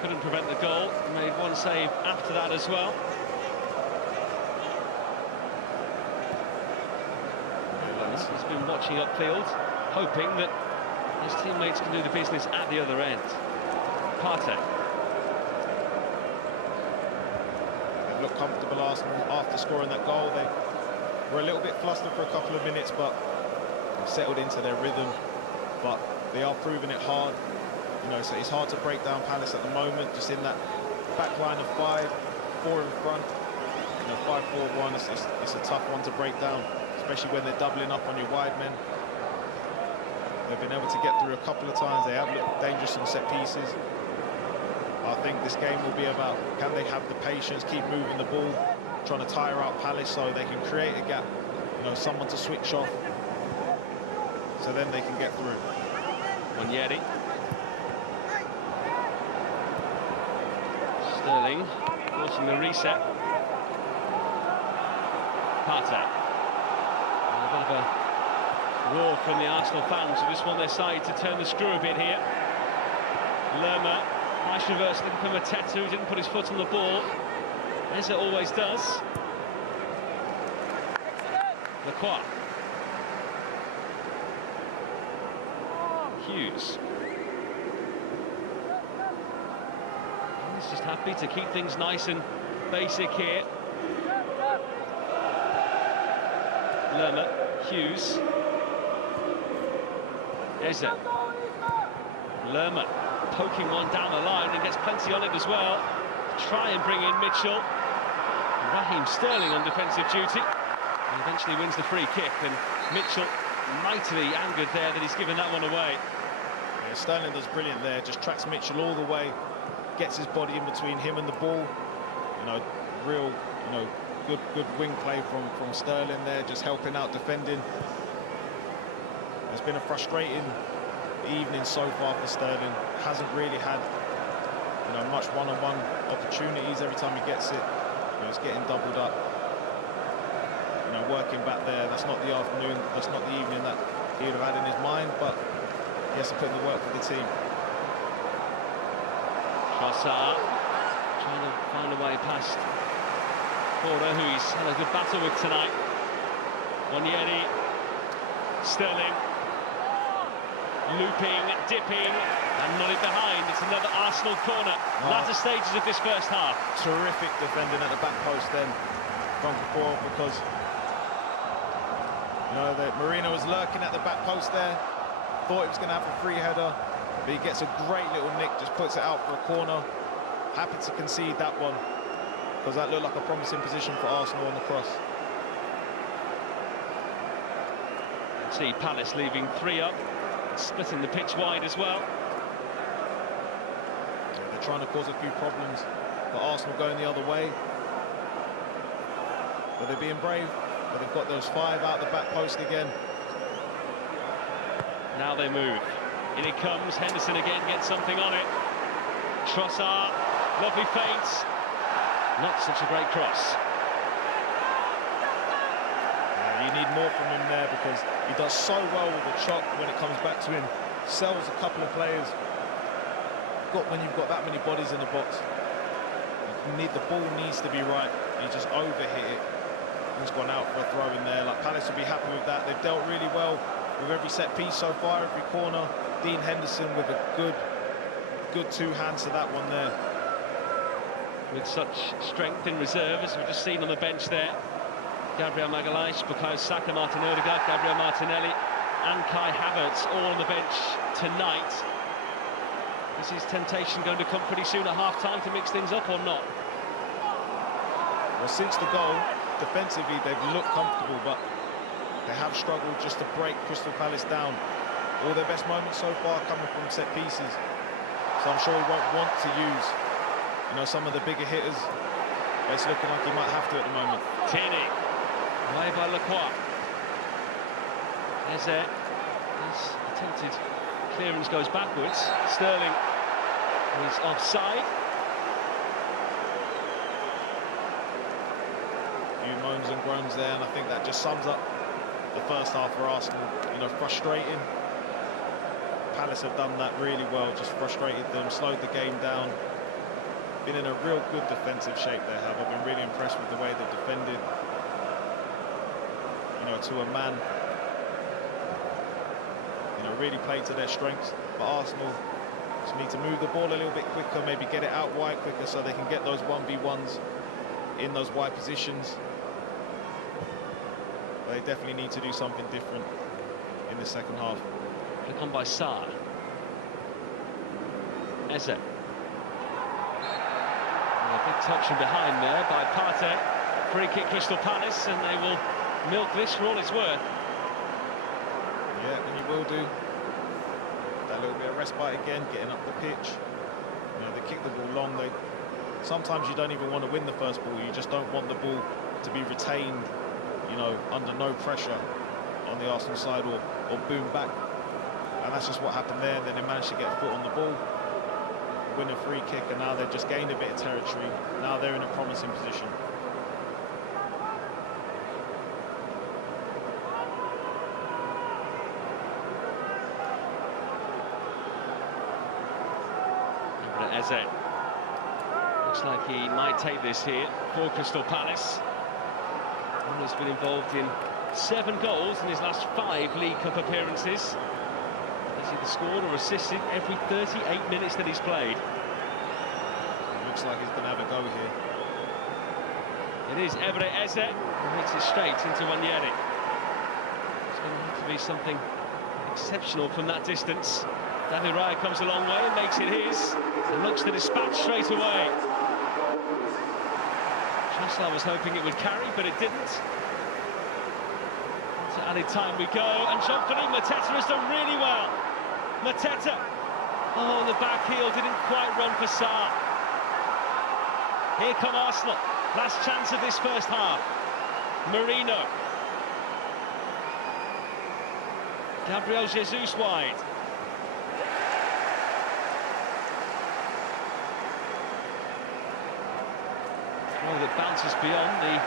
Couldn't prevent the goal, made one save after that as well. He's been watching upfield, hoping that his teammates can do the business at the other end. Partey. They've looked comfortable, Arsenal, after scoring that goal. They were a little bit flustered for a couple of minutes, but they've settled into their rhythm. But they are proving it hard. You know, so it's hard to break down Palace at the moment, just in that back line of 5, 4 in front. You know, 5-4-1, it's a tough one to break down, especially when they're doubling up on your wide men. They've been able to get through a couple of times. They have looked dangerous on set pieces. I think this game will be about, can they have the patience, keep moving the ball, trying to tire out Palace so they can create a gap, you know, someone to switch off, so then they can get through. Onyedi. Sterling forcing the reset. Partey. A bit of a roar from the Arsenal fans who just want their side to turn the screw a bit here. Lerma, nice reverse looking from Arteta, who didn't put his foot on the ball, as it always does. Lacroix. Hughes. He's just happy to keep things nice and basic here. Lerma, Hughes. Eze. Lerma poking one down the line and gets plenty on it as well. Try and bring in Mitchell. Raheem Sterling on defensive duty. And eventually wins the free kick, and Mitchell mightily angered there that he's given that one away. Yeah, Sterling does brilliant there, just tracks Mitchell all the way, gets his body in between him and the ball. You know, real, you know, good wing play from Sterling there, just helping out defending. It's been a frustrating evening so far for Sterling. Hasn't really had, you know, much one-on-one opportunities. Every time he gets it, you know, it's getting doubled up. You know, working back there, that's not the afternoon, that's not the evening that he would have had in his mind, but he has to put in the work for the team. Trossard trying to find a way past Porter, who he's had a good battle with tonight. Onyedi, Sterling, looping, dipping, and not it behind. It's another Arsenal corner. Latter stages of this first half. Terrific defending at the back post then from Kapor, because you know that Marino was lurking at the back post there. Thought he was going to have a free header, but he gets a great little nick, just puts it out for a corner. Happy to concede that one, because that looked like a promising position for Arsenal on the cross. See Palace leaving 3 up, splitting the pitch wide as well. They're trying to cause a few problems for Arsenal going the other way, but they're being brave. But they've got those 5 out the back post again. Now they move. In it comes. Henderson again gets something on it. Trossard, lovely feint. Not such a great cross. You need more from him there, because he does so well with the chop when it comes back to him. Sells a couple of players. When you've got that many bodies in the box, the ball needs to be right. He just overhit it. He's gone out for a throw in there. Like, Palace will be happy with that. They've dealt really well with every set piece so far, every corner. Dean Henderson with a good 2 hands to that one there. With such strength in reserve, as we've just seen on the bench there. Gabriel Magalhaes, Bukayo Saka, Martin Odegaard, Gabriel Martinelli and Kai Havertz all on the bench tonight. Is his temptation going to come pretty soon at half-time to mix things up or not? Well, since the goal, defensively they've looked comfortable, but they have struggled just to break Crystal Palace down. All their best moments so far coming from set pieces. So I'm sure he won't want to use, you know, some of the bigger hitters. But it's looking like he might have to at the moment. Tierney, away by Lacroix. Eze, his attempted clearance goes backwards. Sterling is offside. A few moans and groans there, and I think that just sums up the first half for Arsenal. You know, frustrating. Palace have done that really well, just frustrated them, slowed the game down. Been in a real good defensive shape they have. I've been really impressed with the way they've defended, you know, to a man. You know, really played to their strengths. But Arsenal just need to move the ball a little bit quicker, maybe get it out wide quicker so they can get those 1v1s in those wide positions. They definitely need to do something different in the second half. Look on by Sarr. Eze. A big touch from behind there by Partey. Free kick Crystal Palace, and they will milk this for all it's worth. Yeah, and you will do. That little bit of respite again, getting up the pitch. You know, they kick the ball long. Sometimes you don't even want to win the first ball. You just don't want the ball to be retained, you know, under no pressure on the Arsenal side or boom back. And that's just what happened there. Then they managed to get a foot on the ball, win a free kick, and now they've just gained a bit of territory. Now they're in a promising position. Eze. Looks like he might take this here for Crystal Palace. He has been involved in 7 goals in his last 5 League Cup appearances. He's either scored or assisted every 38 minutes that he's played. Looks like he's going to have a go here. It is Emre Eze who hits it straight into Wanyeri. It's going to have to be something exceptional from that distance. David Raya comes a long way and makes it his, and looks to dispatch straight away. Trossard was hoping it would carry, but it didn't. To added time we go, and Jean-Philippe Mateta has done really well. Mateta, oh, the back heel didn't quite run for Sarr. Here come Arsenal, last chance of this first half. Marino. Gabriel Jesus wide. Well, that bounces beyond the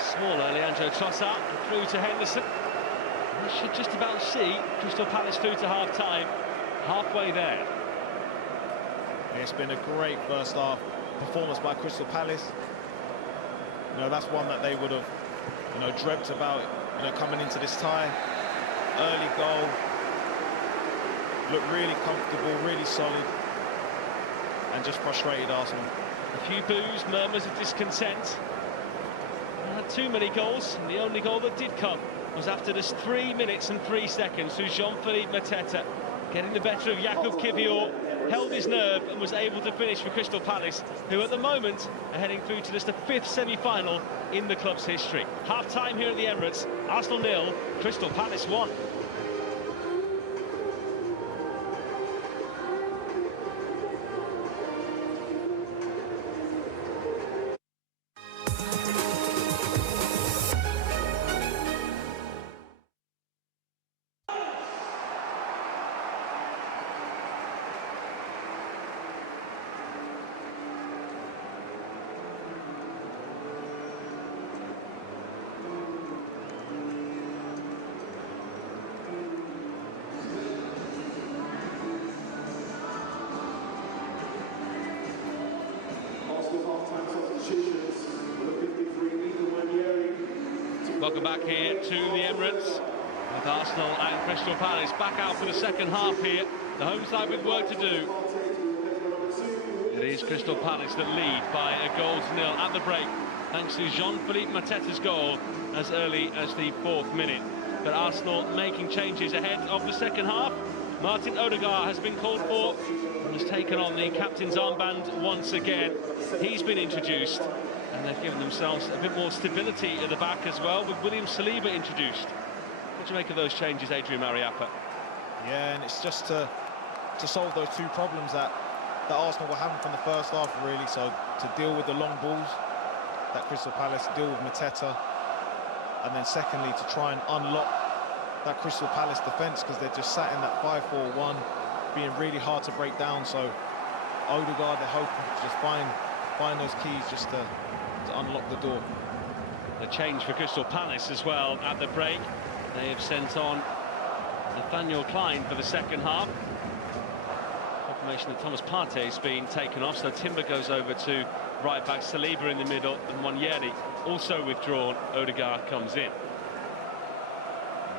smaller Leandro Trossard through to Henderson. We should just about see Crystal Palace through to half-time, halfway there. It's been a great first half performance by Crystal Palace. You know, that's one that they would have, you know, dreamt about, you know, coming into this tie. Early goal, looked really comfortable, really solid, and just frustrated Arsenal. A few boos, murmurs of discontent. They had too many goals, and the only goal that did come was after just 3 minutes and 3 seconds through Jean-Philippe Mateta, getting the better of Jakub Kiwior, held his nerve and was able to finish for Crystal Palace, who at the moment are heading through to just the 5th semi-final in the club's history. Half-time here at the Emirates, Arsenal 0, Crystal Palace 1. Welcome back here to the Emirates with Arsenal and Crystal Palace back out for the second half here. The home side with work to do. It is Crystal Palace that lead by a goal to nil at the break, thanks to Jean-Philippe Mateta's goal as early as the 4th minute. But Arsenal making changes ahead of the second half. Martin Odegaard has been called for. Has taken on the captain's armband once again. He's been introduced, and they've given themselves a bit more stability at the back as well, with William Saliba introduced. What do you make of those changes, Adrian Mariappa? Yeah, and it's just to solve those two problems that Arsenal were having from the first half, really. So to deal with the long balls that Crystal Palace deal with Mateta, and then secondly to try and unlock that Crystal Palace defence, because they're just sat in that 5-4-1, being really hard to break down. So Odegaard, they're hoping to just find those keys just to unlock the door. The change for Crystal Palace as well at the break. They have sent on Nathaniel Klein for the second half. Confirmation that Thomas Partey's been taken off, so Timber goes over to right back, Saliba in the middle, and Nwaneri also withdrawn. Odegaard comes in.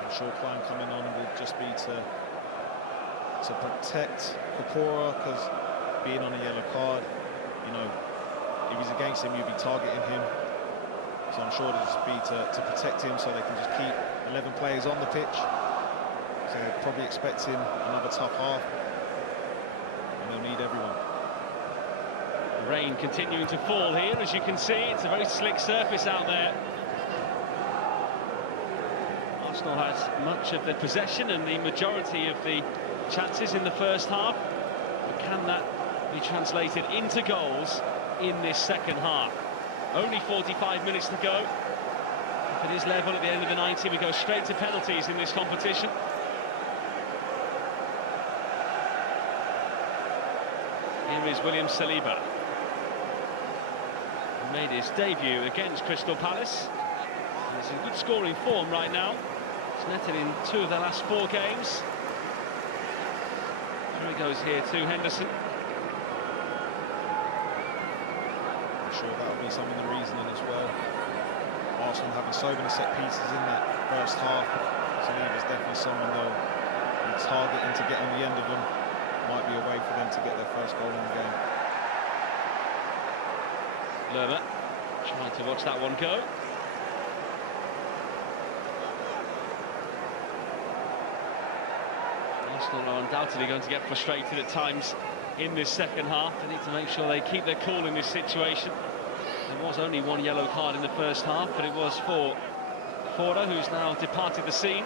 I'm sure Klein coming on will just be to protect Kapora, because being on a yellow card, you know, if he's against him, you'll be targeting him. So I'm sure it'll just be to protect him, so they can just keep 11 players on the pitch. So they're probably expecting another tough half, and they'll need everyone. The rain continuing to fall here, as you can see. It's a very slick surface out there. Arsenal has much of the possession and the majority of the chances in the first half, but can that be translated into goals in this second half? Only 45 minutes to go. If it is level at the end of the 90, we go straight to penalties in this competition. Here is William Saliba. He made his debut against Crystal Palace. He's in good scoring form right now. He's netted in 2 of the last 4 games. Here he goes here to Henderson. I'm sure that'll be some of the reasoning as well. Arsenal having so many set pieces in that first half. Saliba's definitely someone they'll be targeting to get on the end of them. Might be a way for them to get their first goal in the game. Lerma trying to watch that one go. Arsenal are undoubtedly going to get frustrated at times in this second half. They need to make sure they keep their cool in this situation. There was only 1 yellow card in the first half, but it was for Fora, who's now departed the scene.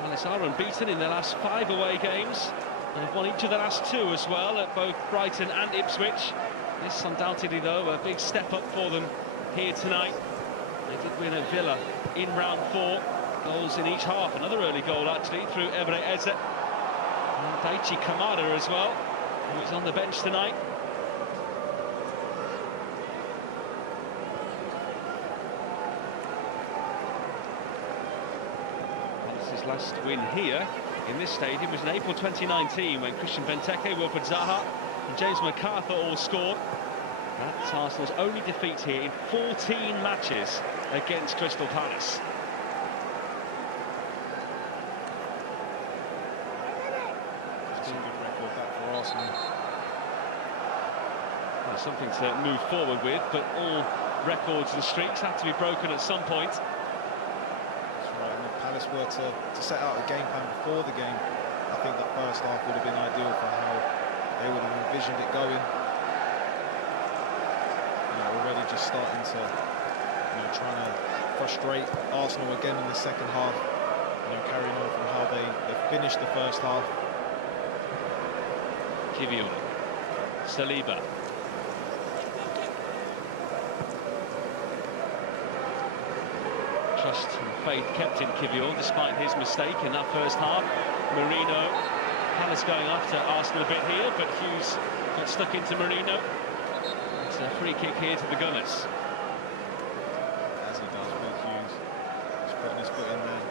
Palace are unbeaten in their last 5 away games. They've won each of the last 2 as well, at both Brighton and Ipswich. This undoubtedly, though, a big step up for them here tonight. They did win at Villa in round 4. Goals in each half. Another early goal, actually, through Emirates Arsenal. And Daichi Kamada as well, who is on the bench tonight. Palace's last win here in this stadium was in April 2019, when Christian Benteke, Wilfred Zaha and James MacArthur all scored. That's Arsenal's only defeat here in 14 matches against Crystal Palace. It's a good record that for Arsenal. Well, something to move forward with, but all records and streaks have to be broken at some point. That's right, and if Palace were to set out a game plan before the game, I think that first half would have been ideal for how they would have envisioned it going. You know, already just starting to, you know, trying to frustrate Arsenal again in the second half. You know, carrying on from how they finished the first half. Kivior, Saliba. Trust and faith kept in Kivior despite his mistake in that first half. Marino, Palace going after Arsenal a bit here, but Hughes got stuck into Marino. It's a free kick here to the Gunners. As he does with Hughes, just putting his foot in there.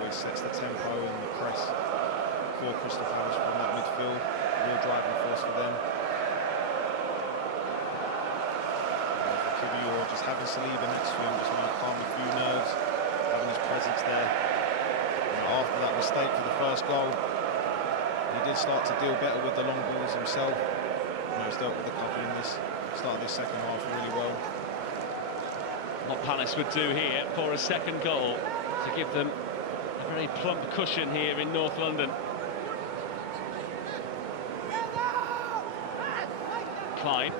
Always sets the tempo and the press for Crystal Palace from that midfield. Real driving force for them. Kivior just having Saliba next to him, just want to calm a few nerves, having his presence there. And after that mistake for the first goal, he did start to deal better with the long balls himself. You know, he's dealt with a couple in this start of this second half really well. What Palace would do here for a second goal to give them a very plump cushion here in North London. Klein.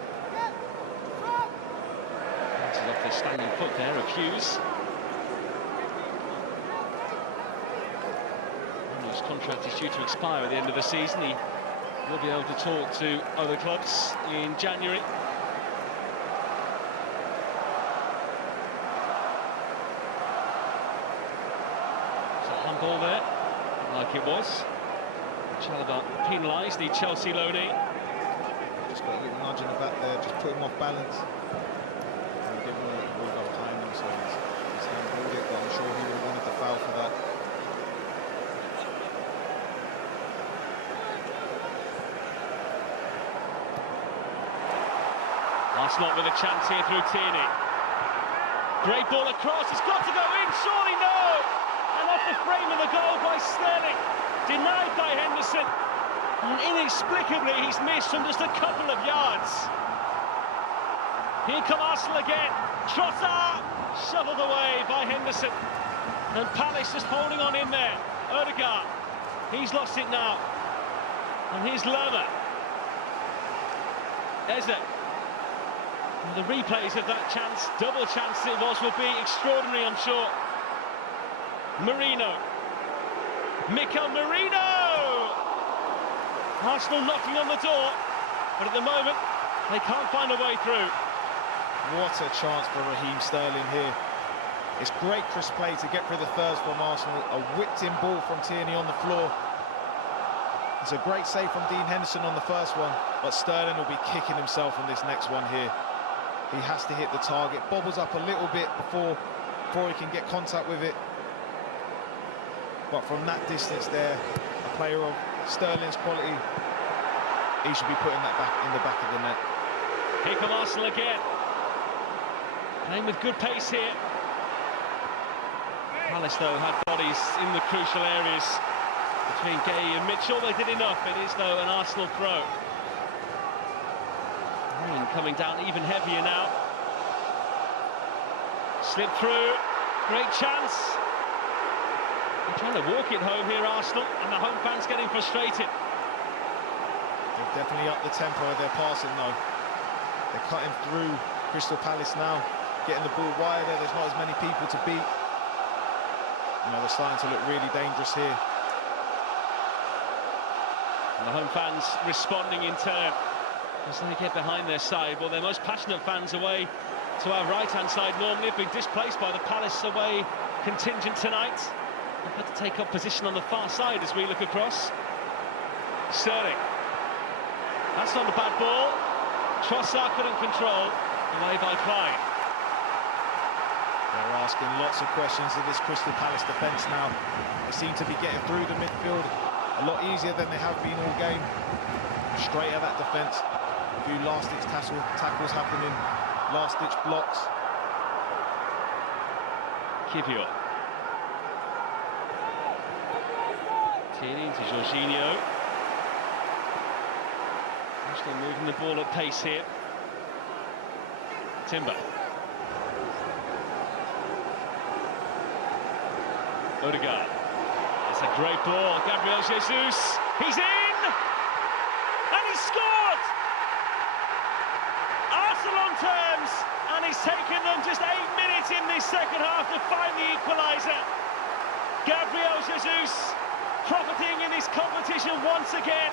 He's off the standing foot there of Hughes. His contract is due to expire at the end of the season. He will be able to talk to other clubs in January. It's a handball there, like it was. Chalobah penalised the Chelsea loanee. Just got a little nudge in the back there, just put him off balance. And give him a little ball goal behind him, so he's handballed it, but I'm sure he would have wanted the foul for that. Arsenal with a chance here through Tierney. Great ball across, it's got to go in, surely no! And off the frame of the goal by Sterling. Denied by Henderson. And inexplicably, he's missed from just a couple of yards. Here come Arsenal again. Trossard shoveled away by Henderson. And Palace just holding on in there. Odegaard, he's lost it now. And here's Lerma. Eze. And the replays of that chance, double chance it was, will be extraordinary, I'm sure. Marino. Mikel Marino! Arsenal knocking on the door, but at the moment, they can't find a way through. What a chance for Raheem Sterling here. It's great crisp play to get through the thirds from Arsenal. A whipped-in ball from Tierney on the floor. It's a great save from Dean Henderson on the first one, but Sterling will be kicking himself on this next one here. He has to hit the target, bobbles up a little bit before he can get contact with it. But from that distance there, a player of Sterling's quality, he should be putting that back in the back of the net. Here come Arsenal again. Playing with good pace here. Palace, though, had bodies in the crucial areas between Gay and Mitchell. They did enough. It is, though, an Arsenal throw. And coming down even heavier now. Slip through. Great chance. They're trying to walk it home here, Arsenal, and the home fans getting frustrated. They've definitely upped the tempo of their passing, though. They're cutting through Crystal Palace now, getting the ball wider. There's not as many people to beat. You know, they're starting to look really dangerous here. And the home fans responding in turn as they get behind their side. Well, their most passionate fans away to our right-hand side normally have been displaced by the Palace away contingent tonight. They've had to take up position on the far side as we look across. Sterling. That's not a bad ball. Trossard couldn't control. Away by Klein. They're asking lots of questions of this Crystal Palace defence now. They seem to be getting through the midfield a lot easier than they have been all game. Straight at that defence. A few last-ditch tackles happening. Last-ditch blocks. Kivior. Tierney into Jorginho. Arsenal moving the ball at pace here. Timber. Odegaard. It's a great ball. Gabriel Jesus. He's in! And he's scored! Arsenal on terms, and he's taken them just 8 minutes in this second half to find the equaliser. Gabriel Jesus profiting in this competition once again.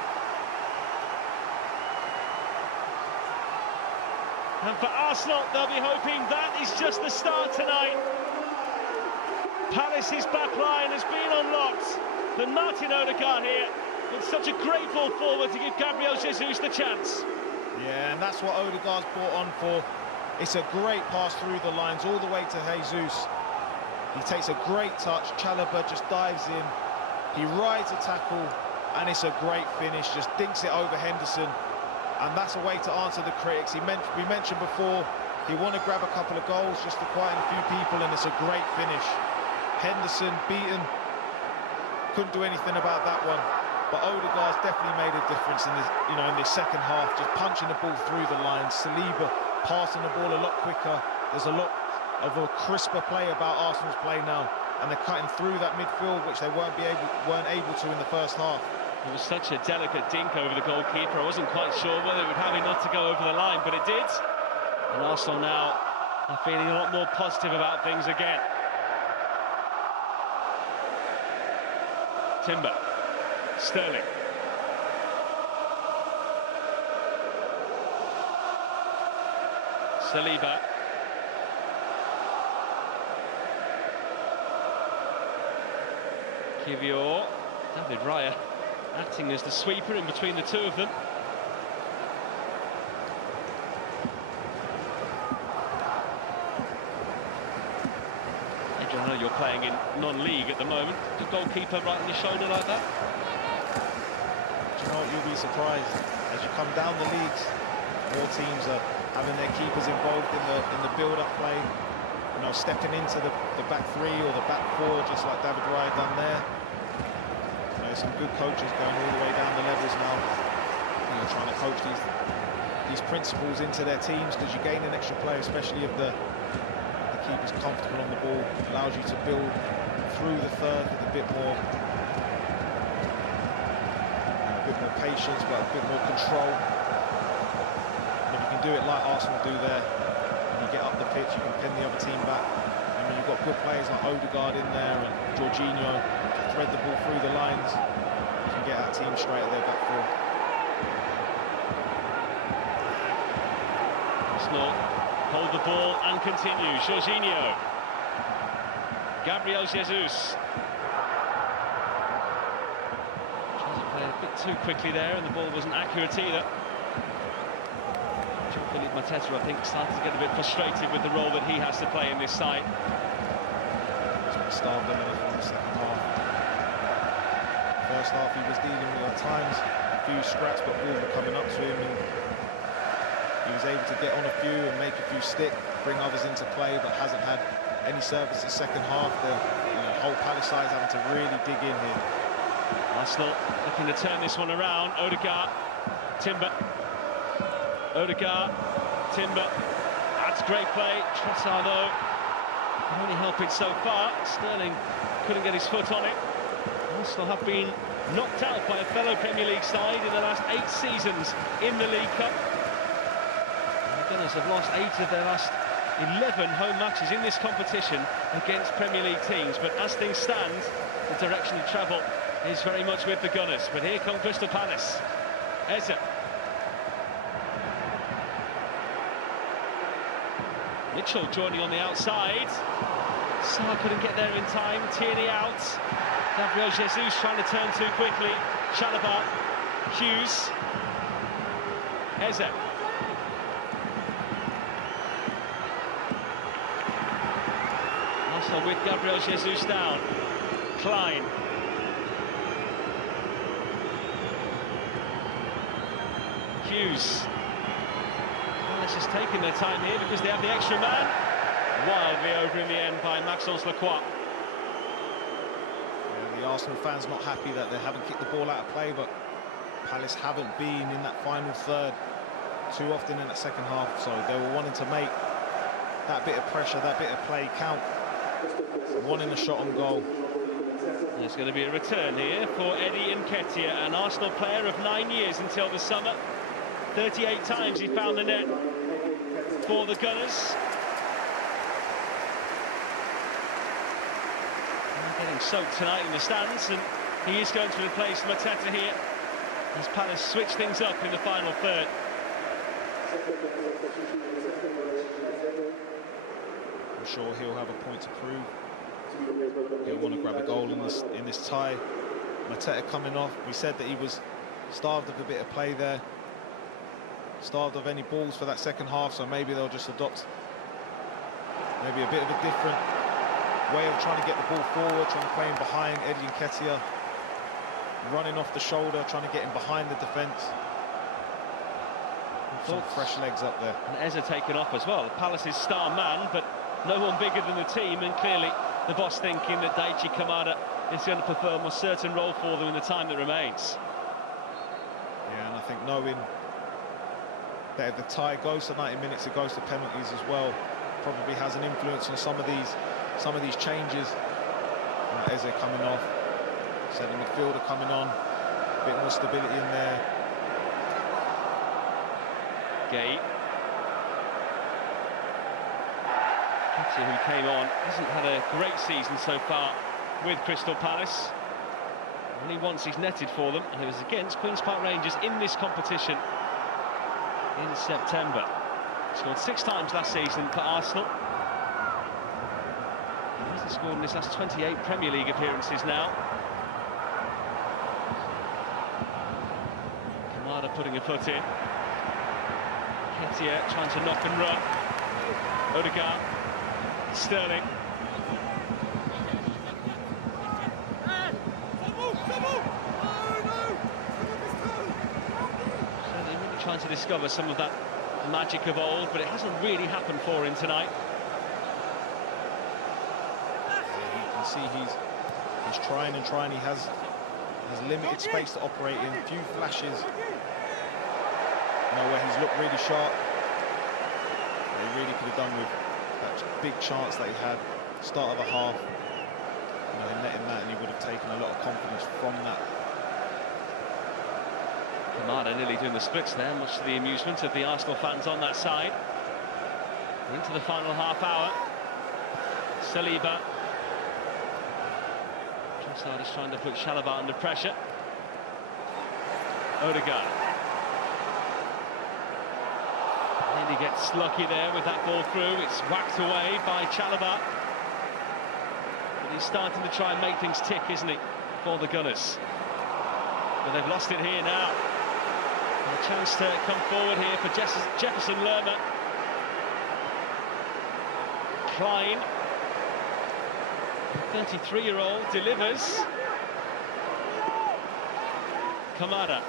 And for Arsenal, they'll be hoping that is just the start tonight. Palace's back line has been unlocked. But Martin Odegaard here with such a great ball forward to give Gabriel Jesus the chance. Yeah, and that's what Odegaard's brought on for. It's a great pass through the lines all the way to Jesus. He takes a great touch. Chalobah just dives in. He rides a tackle, and it's a great finish. Just dinks it over Henderson, and that's a way to answer the critics. We mentioned before he wanted to grab a couple of goals just to quieten a few people, and it's a great finish. Henderson beaten, couldn't do anything about that one. But Odegaard's definitely made a difference in this, in this second half, just punching the ball through the lines. Saliba passing the ball a lot quicker. There's a lot of a crisper play about Arsenal's play now, and they're cutting through that midfield, which they weren't able to in the first half. It was such a delicate dink over the goalkeeper. I wasn't quite sure whether it would have enough to go over the line, but it did. And Arsenal now are feeling a lot more positive about things again. Timber, Sterling. Saliba. Kivior. David Raya acting as the sweeper in between the two of them. I know you're playing in non-league at the moment. The goalkeeper right on your shoulder like that? Do you know what, you'll be surprised. As you come down the leagues, more teams are having their keepers involved in the build-up play. You know, stepping into the back three or the back four, just like David Raya done there. You know, some good coaches going all the way down the levels now. You know, trying to coach these principles into their teams, because you gain an extra player, especially if the keeper's comfortable on the ball, allows you to build through the third with a bit more patience, but a bit more control. And if you can do it like Arsenal do there, and you get up the pitch, you can pin the other team back. I mean, you've got good players like Odegaard in there and Jorginho to thread the ball through the lines. You can get our team straight at their back four. Arsenal hold the ball and continue. Jorginho. Gabriel Jesus. Tries to play a bit too quickly there, and the ball wasn't accurate either. Philippe Mateta, I think, started to get a bit frustrated with the role that he has to play in this side. He's been starved in the second half. First half he was dealing with, at times, a few scraps, but balls were coming up to him, and he was able to get on a few and make a few stick, bring others into play, but hasn't had any service in the second half. The whole Palace side is having to really dig in here. Arsenal looking to turn this one around. Odegaard, Timber. Odegaard, Timber. That's great play. Trossard, though, only helping so far. Sterling couldn't get his foot on it. Arsenal have been knocked out by a fellow Premier League side in the last 8 seasons in the League Cup. The Gunners have lost 8 of their last 11 home matches in this competition against Premier League teams. But as things stand, the direction of travel is very much with the Gunners. But here come Crystal Palace. Eze. Mitchell joining on the outside. Sarr couldn't get there in time. Tierney out. Gabriel Jesus trying to turn too quickly. Chalobah. Hughes. Eze. Arsenal with Gabriel Jesus down. Klein. Hughes. Palace has taken their time here because they have the extra man. Wildly over in the end by Maxence Lacroix. The Arsenal fans not happy that they haven't kicked the ball out of play, but Palace haven't been in that final third too often in that second half, so they were wanting to make that bit of pressure, that bit of play count, wanting a shot on goal. There's going to be a return here for Eddie Nketiah, an Arsenal player of 9 years until the summer. 38 times he found the net for the Gunners. Getting soaked tonight in the stands, and he is going to replace Mateta here as Palace switch things up in the final third. I'm sure he'll have a point to prove. He'll want to grab a goal in this tie. Mateta coming off. We said that he was starved of a bit of play there, starved of any balls for that second half, so maybe they'll just adopt maybe a bit of a different way of trying to get the ball forward, trying to play him behind. Eddie Nketiah running off the shoulder, trying to get him behind the defence. Some fresh legs up there. And Eze taken off as well. Palace's star man, but no one bigger than the team, and clearly the boss thinking that Daichi Kamada is going to perform a certain role for them in the time that remains. Yeah, and I think knowing that if the tie goes to 90 minutes, it goes to penalties as well, probably has an influence on some of these changes. Eze coming off, centre midfielder coming on, a bit more stability in there. Gay. Who came on, hasn't had a great season so far with Crystal Palace. Only once he's netted for them, and it was against Queen's Park Rangers in this competition in September. Scored 6 times last season for Arsenal. He hasn't scored in his last 28 Premier League appearances now. Kamada putting a foot in. Ketia trying to knock and run. Odegaard. Sterling. Certainly really trying to discover some of that magic of old, but it hasn't really happened for him tonight. You can see he's trying and trying. He has limited space to operate in. A few flashes, where he's looked really sharp. He really could have done with that big chance that he had start of the half, netting that, and he would have taken a lot of confidence from that. Kamada nearly doing the splits there, much to the amusement of the Arsenal fans on that side. Into the final half hour. Saliba. Trossard is trying to put Chalobah under pressure. Odegaard. He gets lucky there with that ball through. It's whacked away by Chalobah. But he's starting to try and make things tick, isn't he, for the Gunners? But they've lost it here now. And a chance to come forward here for Jefferson Lerma. Klein, 33-year-old, delivers. Kamada,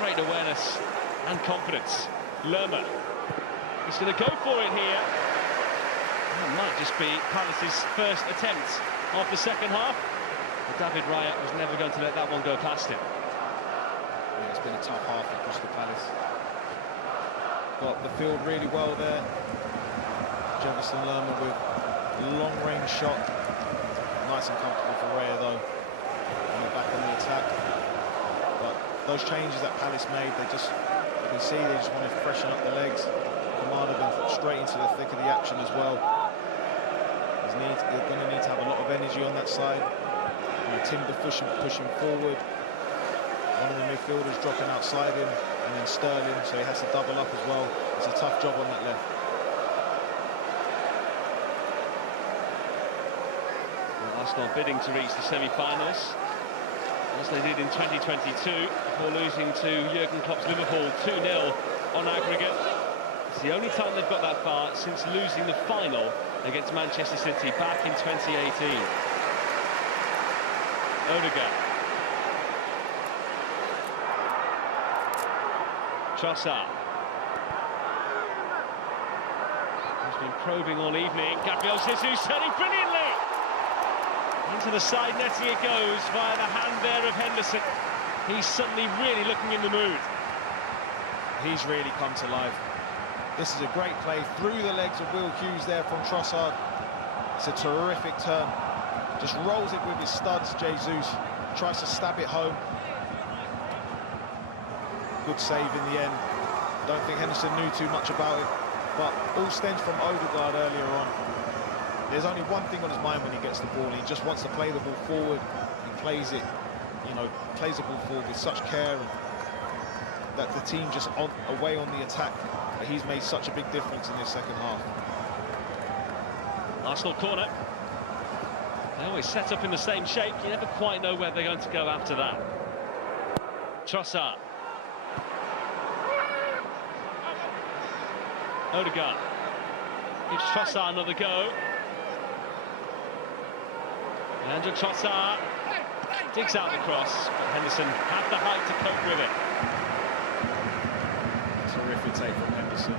great awareness and confidence. Lerma. He's going to go for it here. That might just be Palace's first attempt of the second half. But David Raya was never going to let that one go past him. Yeah, it's been a tough half for Crystal Palace. Got the field really well there. Jefferson Lerma with a long-range shot. Nice and comfortable for Raya though. And back on the attack. But those changes that Palace made, you can see they just want to freshen up the legs. Kamada been straight into the thick of the action as well. They're going to need to have a lot of energy on that side. Timber pushing forward. One of the midfielders dropping outside him, and then Sterling, so he has to double up as well. It's a tough job on that left. Well, Arsenal bidding to reach the semi-finals, as they did in 2022, before losing to Jurgen Klopp's Liverpool 2-0 on aggregate. It's the only time they've got that far since losing the final against Manchester City back in 2018. Odegaard. Trossard. He's been probing all evening. Gabriel Jesus turning brilliantly. Into the side netting it goes via the hand there of Henderson. He's suddenly really looking in the mood. He's really come to life. This is a great play through the legs of Will Hughes there from Trossard. It's a terrific turn. Just rolls it with his studs, Jesus. Tries to stab it home. Good save in the end. Don't think Henderson knew too much about it, but all stems from Odegaard earlier on. There's only one thing on his mind when he gets the ball. He just wants to play the ball forward. He plays it, plays the ball forward with such care, and that the team just away on the attack. But he's made such a big difference in this second half. Arsenal corner. They always set up in the same shape. You never quite know where they're going to go after that. Trossard. Odegaard gives Trossard another go. Andrew Trossard digs out the cross. Henderson had the height to cope with it. Terrific take from Henderson.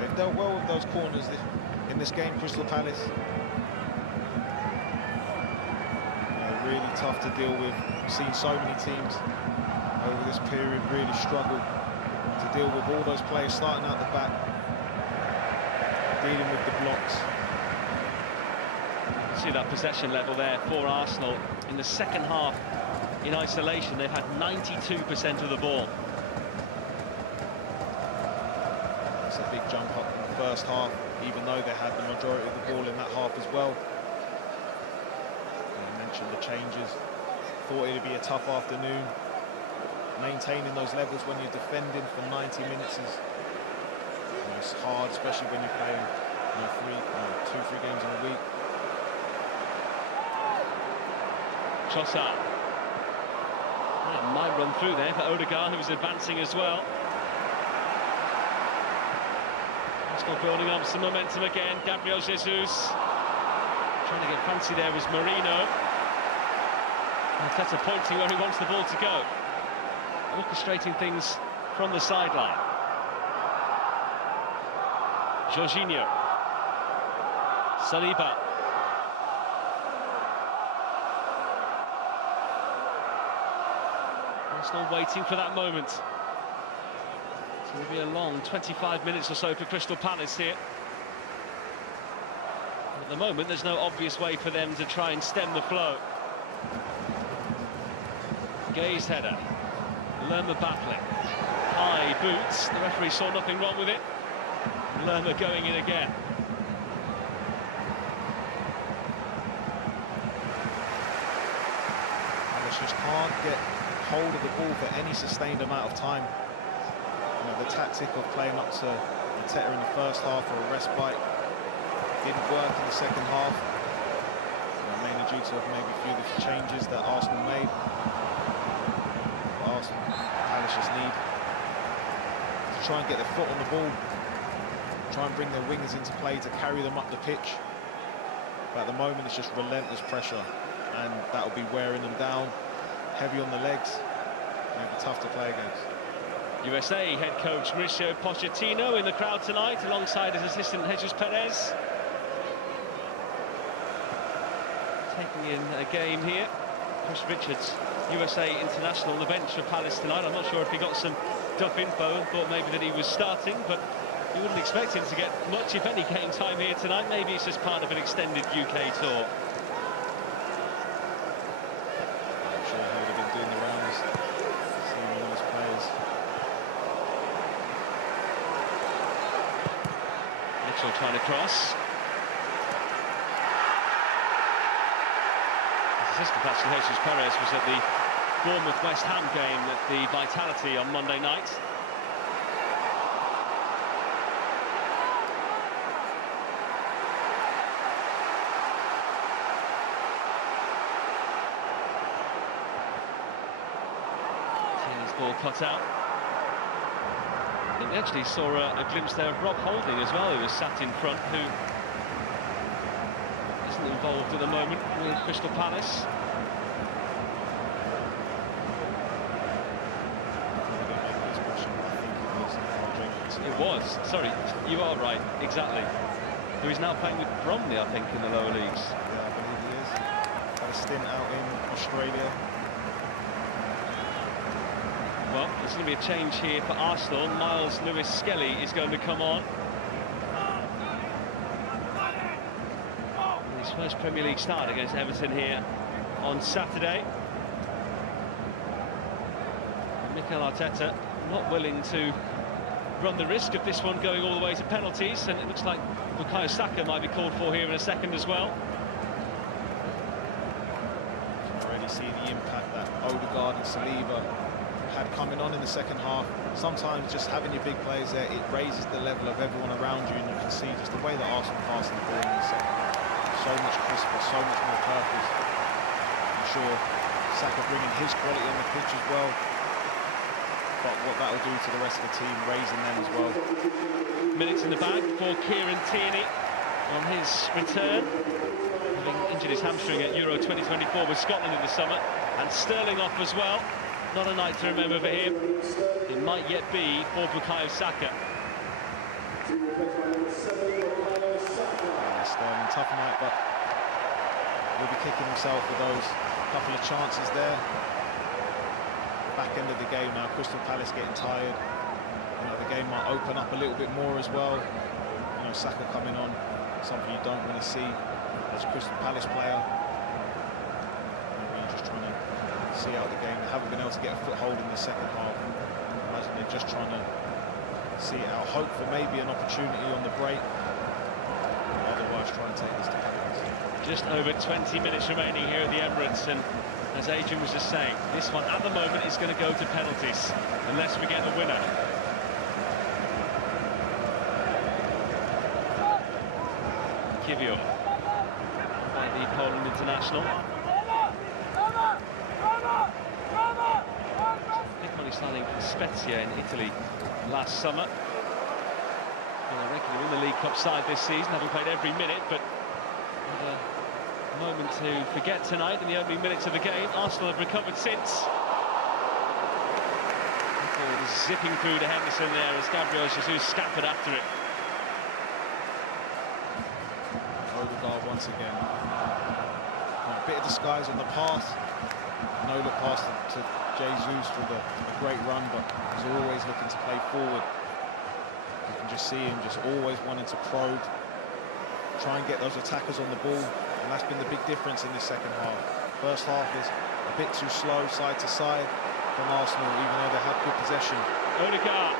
They've dealt well with those corners in this game, Crystal Palace. Really tough to deal with. We've seen so many teams over this period really struggle to deal with all those players starting out the back, dealing with the blocks. See that possession level there for Arsenal in the second half in isolation, they've had 92% of the ball. It's a big jump up in the first half, even though they had the majority of the ball in that half as well. I mentioned the changes. Thought it'd be a tough afternoon. Maintaining those levels when you're defending for 90 minutes is, it's hard, especially when you're playing 2-3 games in a week. Trossard. That might run through there for Odegaard, who was advancing as well. Arsenal building up some momentum again. Gabriel Jesus trying to get fancy there was Marino. Arteta pointing where he wants the ball to go, orchestrating things from the sideline. Jorginho, Saliba. Arsenal waiting for that moment. It will be a long 25 minutes or so for Crystal Palace here. At the moment, there's no obvious way for them to try and stem the flow. Gaze header. Lerma battling. High boots. The referee saw nothing wrong with it. Lerma going in again. Palace just can't get hold of the ball for any sustained amount of time. The tactic of playing up to Arteta in the first half for a respite didn't work in the second half. Mainly due to maybe a few of the changes that Arsenal made. Palace just need to try and get their foot on the ball, try and bring their wingers into play to carry them up the pitch. But at the moment it's just relentless pressure, and that will be wearing them down, heavy on the legs, and it'll be tough to play against. USA head coach Mauricio Pochettino in the crowd tonight alongside his assistant Jesus Perez. Taking in a game here. Chris Richards, USA international, on the bench for Palace tonight. I'm not sure if he got some duff info and thought maybe that he was starting, but you wouldn't expect him to get much, if any, game time here tonight. Maybe it's just part of an extended UK tour. I'm sure he would have been doing the rounds, seeing all his players. Mitchell trying to cross. Assistant actually, Jesus Perez was at the Bournemouth-West Ham game at the Vitality on Monday night. Seeing his ball cut out. I think we actually saw a glimpse there of Rob Holding as well, who was sat in front, who involved at the moment with Crystal Palace. It was, sorry, you are right, exactly. Who is now playing with Bromley, I think, in the lower leagues. Yeah, I believe he is. Had a stint out in Australia. Well, there's going to be a change here for Arsenal. Miles Lewis-Skelly is going to come on. His first Premier League start against Everton here on Saturday. Mikel Arteta not willing to run the risk of this one going all the way to penalties, and it looks like Bukayo Saka might be called for here in a second as well. You can already see the impact that Odegaard and Saliba had coming on in the second half. Sometimes just having your big players there, it raises the level of everyone around you, and you can see just the way that Arsenal passed the ball in the second half. So much crisper, so much more purpose. I'm sure Saka bringing his quality on the pitch as well. But what that will do to the rest of the team, raising them as well. Minutes in the bag for Kieran Tierney on his return, having injured his hamstring at Euro 2024 with Scotland in the summer, and Sterling off as well. Not a night to remember for him. It might yet be for Bukayo Saka. Sterling, tough night, but he'll be kicking himself with those couple of chances there. Back end of the game now, Crystal Palace getting tired. The game might open up a little bit more as well. Saka coming on, something you don't want to see as a Crystal Palace player. Maybe you're just trying to see out the game. They haven't been able to get a foothold in the second half. I imagine they're just trying to see it out. Hope for maybe an opportunity on the break. Otherwise, try and take this to penalties. Just over 20 minutes remaining here at the Emirates, and as Adrian was just saying, this one at the moment is going to go to penalties unless we get a winner. Kivio, by the Poland international. Niccoli signing Spezia in Italy last summer. Well, regularly in the League Cup side this season, having played every minute, but a moment to forget tonight in the opening minutes of the game. Arsenal have recovered since. Zipping through to Henderson there as Gabriel Jesus scampered after it. Odegaard once again. A bit of disguise on the pass. No look pass to Jesus with a great run, but he's always looking to play forward. You can just see him just always wanting to probe, try and get those attackers on the ball, and that's been the big difference in this second half. First half is a bit too slow side to side from Arsenal, even though they had good possession. Odegaard,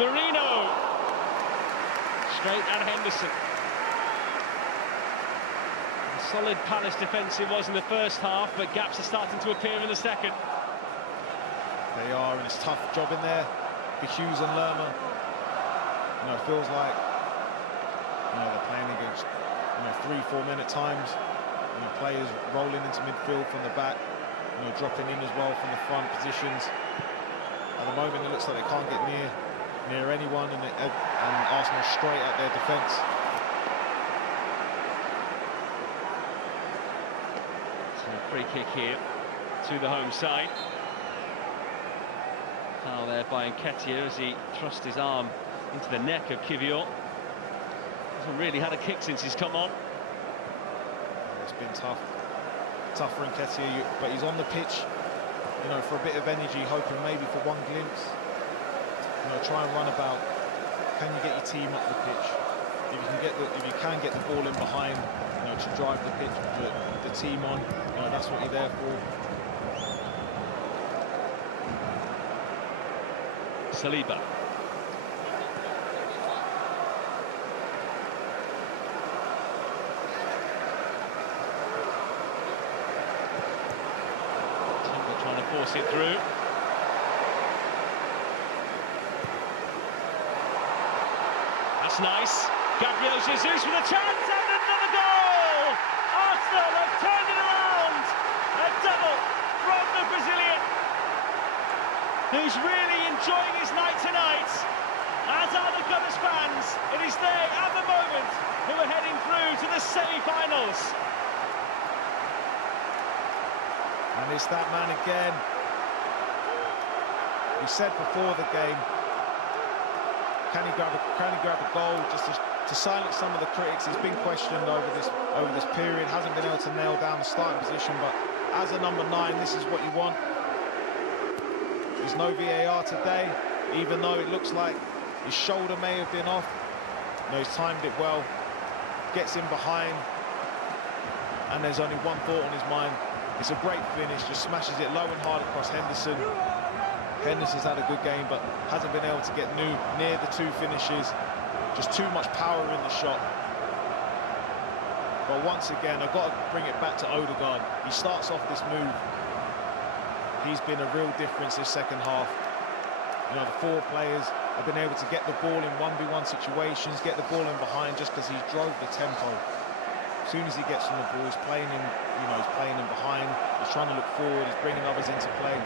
Marino, straight at Henderson. A solid Palace defence it was in the first half, but gaps are starting to appear in the second. They are, and it's a tough job in there for Hughes and Lerma. You know, it feels like they're playing against 3-4 men at times. Players rolling into midfield from the back, dropping in as well from the front positions. At the moment, it looks like they can't get near anyone, and Arsenal straight at their defence. So a free kick here to the home side. Foul there by Nketiah as he thrust his arm into the neck of Kivio. Hasn't really had a kick since he's come on. It's been tough for Nketiah, but he's on the pitch, for a bit of energy, hoping maybe for one glimpse. Try and run about. Can you get your team up the pitch? If you can get the ball in behind, to drive the pitch, the team on, that's what you're there for. Saliba. Trying to force it through. That's nice. Gabriel Jesus with a chance and another goal! Arsenal have turned it around! A double from the Brazilian, who's really enjoying his night tonight, as are the Gunners fans. It is they, at the moment, who are heading through to the semi-finals. And it's that man again. We said before the game, can he grab a goal just to silence some of the critics? He's been questioned over this period, hasn't been able to nail down the starting position, but as a number 9, this is what you want. There's no VAR today, even though it looks like his shoulder may have been off. He's timed it well, gets in behind, and there's only one thought on his mind. It's a great finish, just smashes it low and hard across Henderson. Henderson's had a good game, but hasn't been able to get near the 2 finishes. Just too much power in the shot. But once again, I've got to bring it back to Odegaard. He starts off this move. He's been a real difference this second half. The 4 players have been able to get the ball in 1v1 situations, get the ball in behind, just because he drove the tempo. As soon as he gets on the ball, he's playing in, he's playing in behind. He's trying to look forward. He's bringing others into play.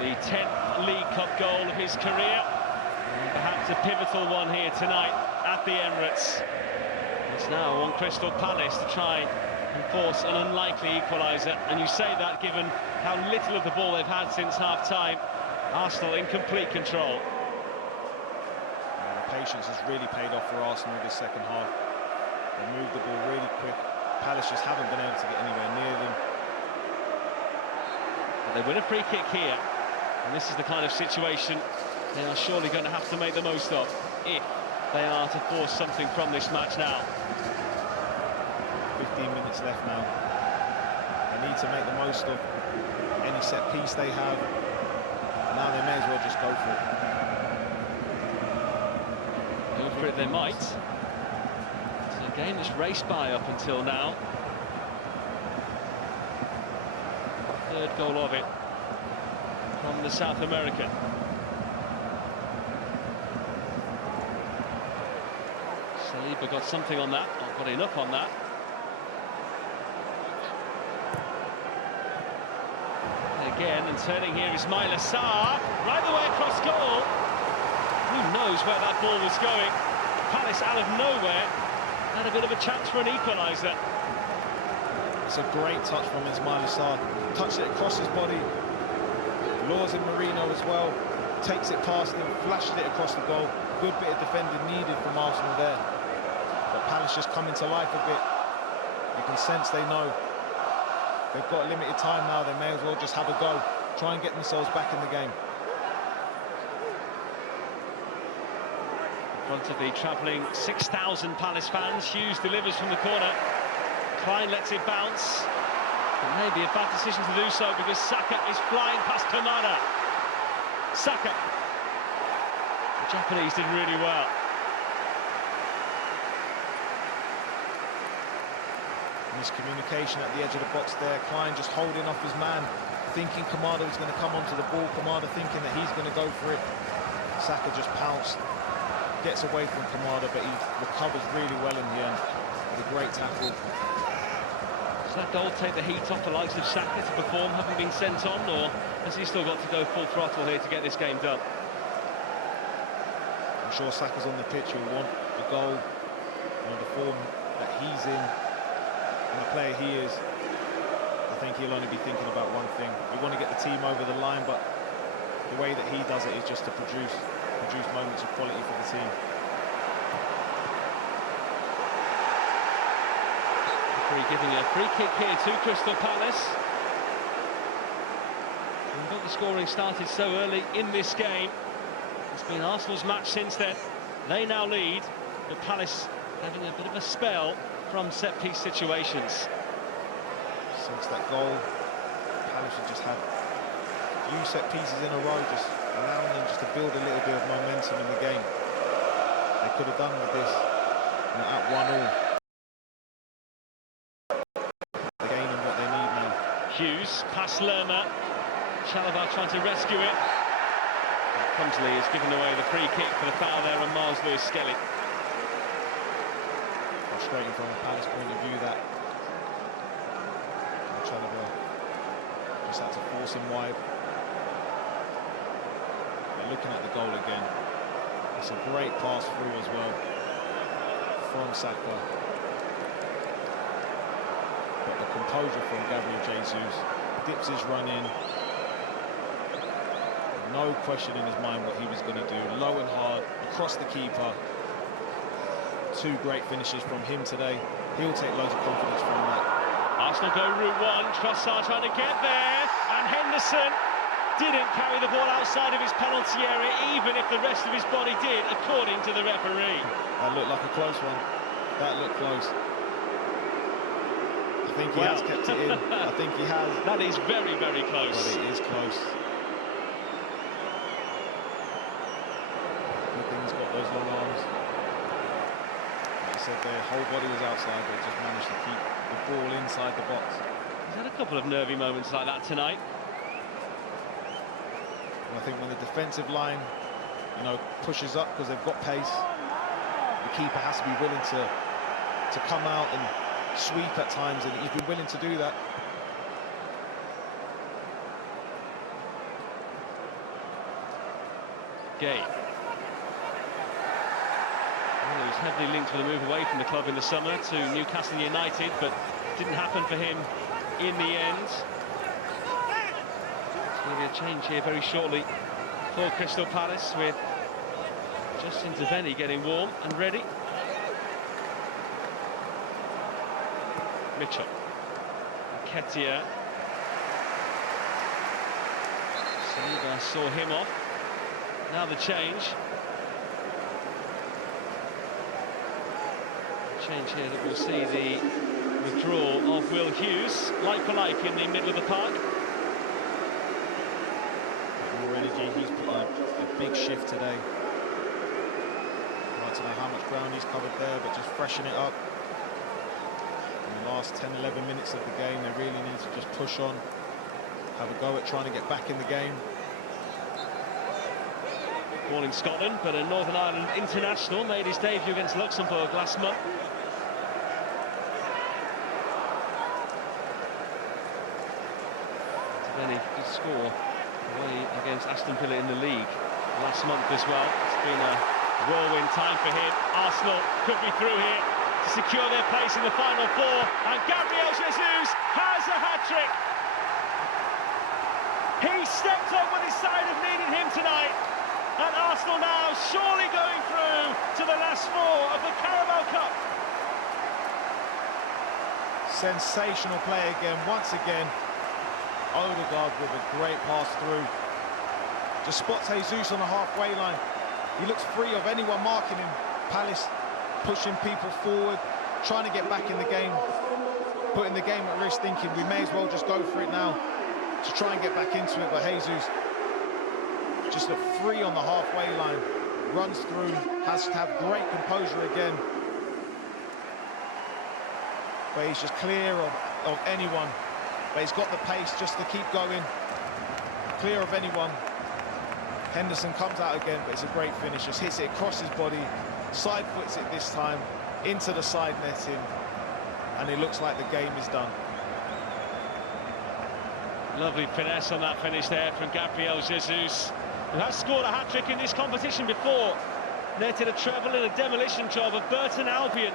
The 10th League Cup goal of his career, and perhaps a pivotal one here tonight at the Emirates. It's now on Crystal Palace to try and force an unlikely equaliser, and you say that given how little of the ball they've had since half-time. Arsenal in complete control. The patience has really paid off for Arsenal this second half. They moved the ball really quick. Palace just haven't been able to get anywhere near them. But they win a free kick here, and this is the kind of situation they are surely going to have to make the most of if they are to force something from this match now. 15 minutes left now. And They need to make the most of any set piece they have. Now they may as well just go for it. Go for it they might. It's a game that's raced by up until now. Third goal of it from the South American. Saliba got something on that, not got enough on that. Again, and turning here is Mikel Arteta, right the way across goal. Who knows where that ball was going? Palace out of nowhere had a bit of a chance for an equaliser. It's a great touch from Mikel Arteta. Touched it across his body. Lures in Marino as well. Takes it past him, flashes it across the goal. Good bit of defending needed from Arsenal there. But Palace just coming to life a bit. You can sense they know they've got limited time now. They may as well just have a go. Try and get themselves back in the game. In front of the travelling 6,000 Palace fans, Hughes delivers from the corner. Klein lets it bounce. It may be a bad decision to do so because Saka is flying past Kamada. Saka. The Japanese did really well. Miscommunication at the edge of the box there. Klein just holding off his man, thinking Kamada was going to come onto the ball. Kamada thinking that he's going to go for it. Saka just pounced, gets away from Kamada, but he recovers really well in the end. With a great tackle. Does that goal take the heat off the likes of Saka to perform, having been sent on, or has he still got to go full throttle here to get this game done? I'm sure Saka's on the pitch. He'll want the goal, the form that he's in, and the player he is. I think he'll only be thinking about one thing. We want to get the team over the line, but the way that he does it is just to produce moments of quality for the team. Giving a free kick here to Crystal Palace. We've got the scoring started so early in this game. It's been Arsenal's match since then. They now lead, but Palace having a bit of a spell from set-piece situations. Since that goal, Palace have just had a few set pieces in a row, just allowing them just to build a little bit of momentum in the game. They could have done with this at 1-1. Hughes, past Lerma. Chalobah trying to rescue it. Clumsily has given away the free kick for the foul there on Miles Lewis-Skelly. Frustrating from a Palace point of view that Chalobah just had to force him wide. But looking at the goal again, it's a great pass through as well from Saka. But the composure from Gabriel Jesus, dips his run in. No question in his mind what he was going to do. Low and hard, across the keeper. Two great finishes from him today. He'll take loads of confidence from that. Arsenal go route one, Trossard trying to get there, and Henderson didn't carry the ball outside of his penalty area, even if the rest of his body did, according to the referee. That looked like a close one. That looked close. I think he has kept it in. I think he has. That is very, very close. But it is close. Good thing he's got those long arms. Like I said, their whole body was outside, but just managed to keep the ball inside the box. He's had a couple of nervy moments like that tonight. And I think when the defensive line, pushes up because they've got pace, the keeper has to be willing to come out and sweep at times, and he's been willing to do that. Gay. Well, he was heavily linked with a move away from the club in the summer to Newcastle United, but didn't happen for him in the end. There's going to be a change here very shortly for Crystal Palace, with Justin Devaney getting warm and ready. Mitchell, Ketia, Saliba saw him off. Now the change. Change here that we'll see the Withdrawal of Will Hughes, like for like in the middle of the park. More energy, he's put a big shift today. I don't know how much ground he's covered there, but just freshen it up. In the last 10-11 minutes of the game, they really need to just push on, have a go at trying to get back in the game. Born in Scotland, but a Northern Ireland international, made his debut against Luxembourg last month. Then he did score away against Aston Villa in the league last month as well. It's been a whirlwind time for him. Arsenal could be through here to secure their place in the final four, and Gabriel Jesus has a hat-trick. He stepped up when his side have needed him tonight, and Arsenal now surely going through to the last four of the Carabao Cup. Sensational play again, once again. Odegaard with a great pass through. Just spots Jesus on the halfway line. He looks free of anyone marking him. Palace pushing people forward, trying to get back in the game, putting the game at risk, thinking we may as well just go for it now to try and get back into it. But Jesus just looked free on the halfway line, runs through, has to have great composure again. But he's just clear of anyone. But he's got the pace just to keep going, clear of anyone. Henderson comes out again, but it's a great finish. Just hits it across his body, side foots it this time, into the side netting, and it looks like the game is done. Lovely finesse on that finish there from Gabriel Jesus, who has scored a hat-trick in this competition before. Netted a treble in a demolition job of Burton Albion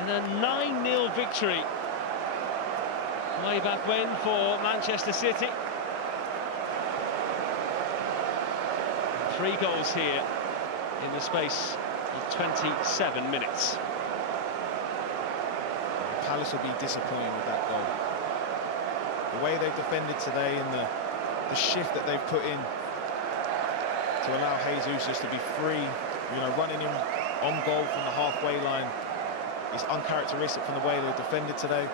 in a 9-0 victory way back when for Manchester City. 3 goals here in the space of 27 minutes. Palace will be disappointed with that goal. The way they've defended today and the shift that they've put in to allow Jesus just to be free, you know, running him on goal from the halfway line is uncharacteristic from the way they've defended today.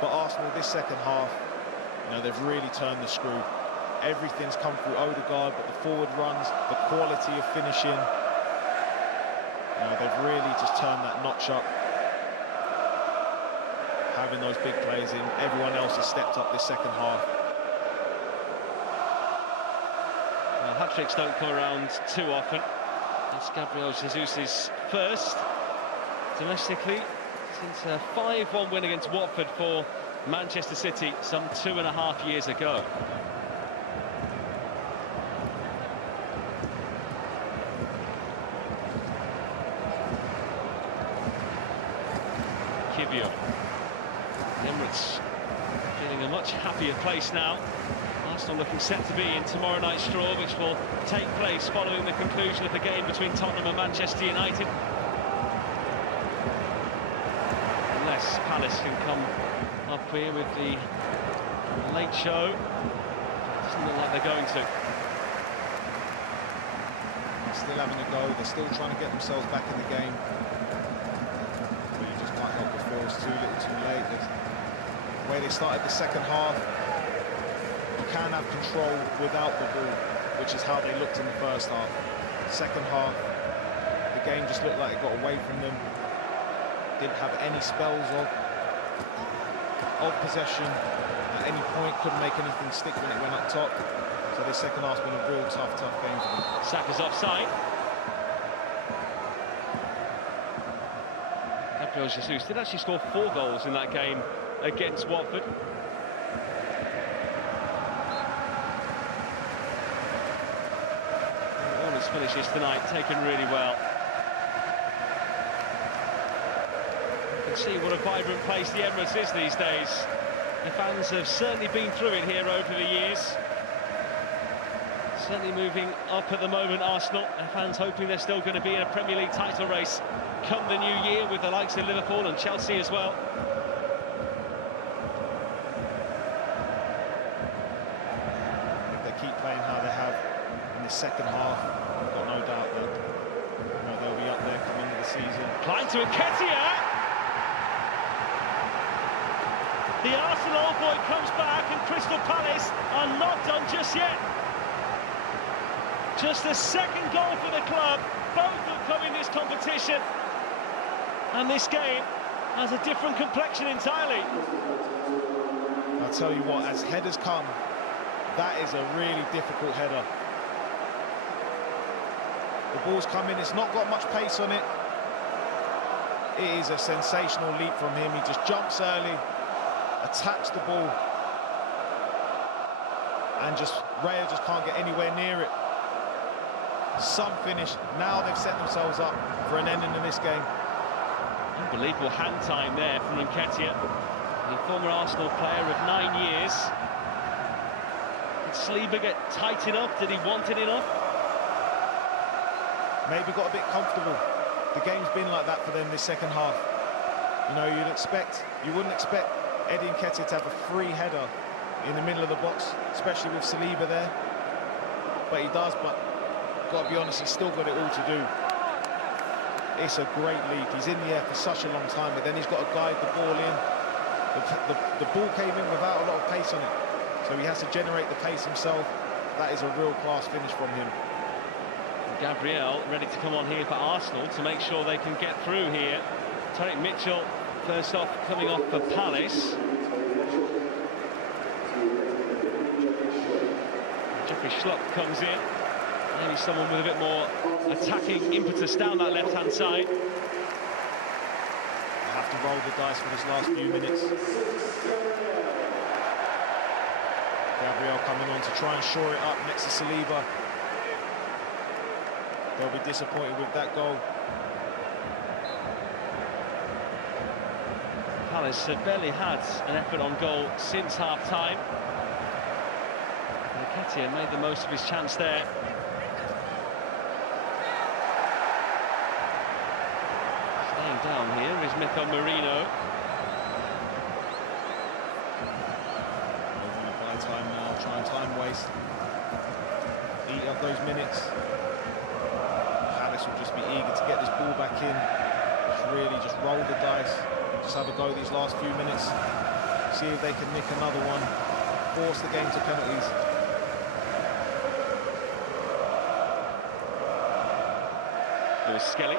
But Arsenal, this second half, you know, they've really turned the screw. Everything's come through Odegaard, but the forward runs, the quality of finishing, you know, they've really just turned that notch up. Having those big plays in, everyone else has stepped up this second half. Well, hat-tricks don't come around too often. It's Gabriel Jesus' first domestically since a 5-1 win against Watford for Manchester City some 2.5 years ago. Kibio. Emirates feeling a much happier place now. Arsenal looking set to be in tomorrow night's draw, which will take place following the conclusion of the game between Tottenham and Manchester United. Unless Palace can come up here with the late show. Doesn't look like they're going to. They're still having a go, they're still trying to get themselves back in the game. But you just can't help but feel it's too little too late. The way they started the second half, you can have control without the ball, which is how they looked in the first half. Second half, the game just looked like it got away from them. Didn't have any spells of possession at any point, couldn't make anything stick when it went up top. So this second half's been a real tough game for them. Saka's offside. Gabriel Jesus did actually score 4 goals in that game against Watford. All his finishes tonight taken really well. You can see what a vibrant place the Emirates is these days. The fans have certainly been through it here over the years. Certainly moving up at the moment, Arsenal. And fans hoping they're still going to be in a Premier League title race come the new year with the likes of Liverpool and Chelsea as well. If they keep playing how they have in the second half, I've got no doubt that they'll be up there coming into the season. Klein to Nketiah. The Arsenal boy comes back, and Crystal Palace are not done just yet. Just the second goal for the club, both have come in this competition. And this game has a different complexion entirely. I'll tell you what, as headers come, that is a really difficult header. The ball's come in, it's not got much pace on it. It is a sensational leap from him. He just jumps early, attacks the ball, and Raya just can't get anywhere near it. Some finish. Now they've set themselves up for an ending in this game. Unbelievable hand time there from Nketiah, the former Arsenal player of 9 years. Did Saliba get tight enough? Did he want it enough? Maybe got a bit comfortable. The game's been like that for them this second half. You know, you wouldn't expect Eddie Nketiah to have a free header in the middle of the box, especially with Saliba there. But he does, but got to be honest, he's still got it all to do. It's a great lead. He's in the air for such a long time, but then he's got to guide the ball in. The ball came in without a lot of pace on it, so he has to generate the pace himself. That is a real class finish from him. Gabriel ready to come on here for Arsenal to make sure they can get through here. Tariq Mitchell first off, coming off for Palace. Jeffrey Schlupp comes in. Maybe someone with a bit more attacking impetus down that left-hand side. They have to roll the dice for this last few minutes. Gabriel coming on to try and shore it up next to Saliba. They'll be disappointed with that goal. Palace have barely had an effort on goal since half-time. Nketiah made the most of his chance there. Staying down here is Mikel Marino. They're going to buy time now, try and time waste. Eat up those minutes. Palace will just be eager to get this ball back in. Just roll the dice. Just have a go these last few minutes. See if they can nick another one. Force the game to penalties. There's Skelly.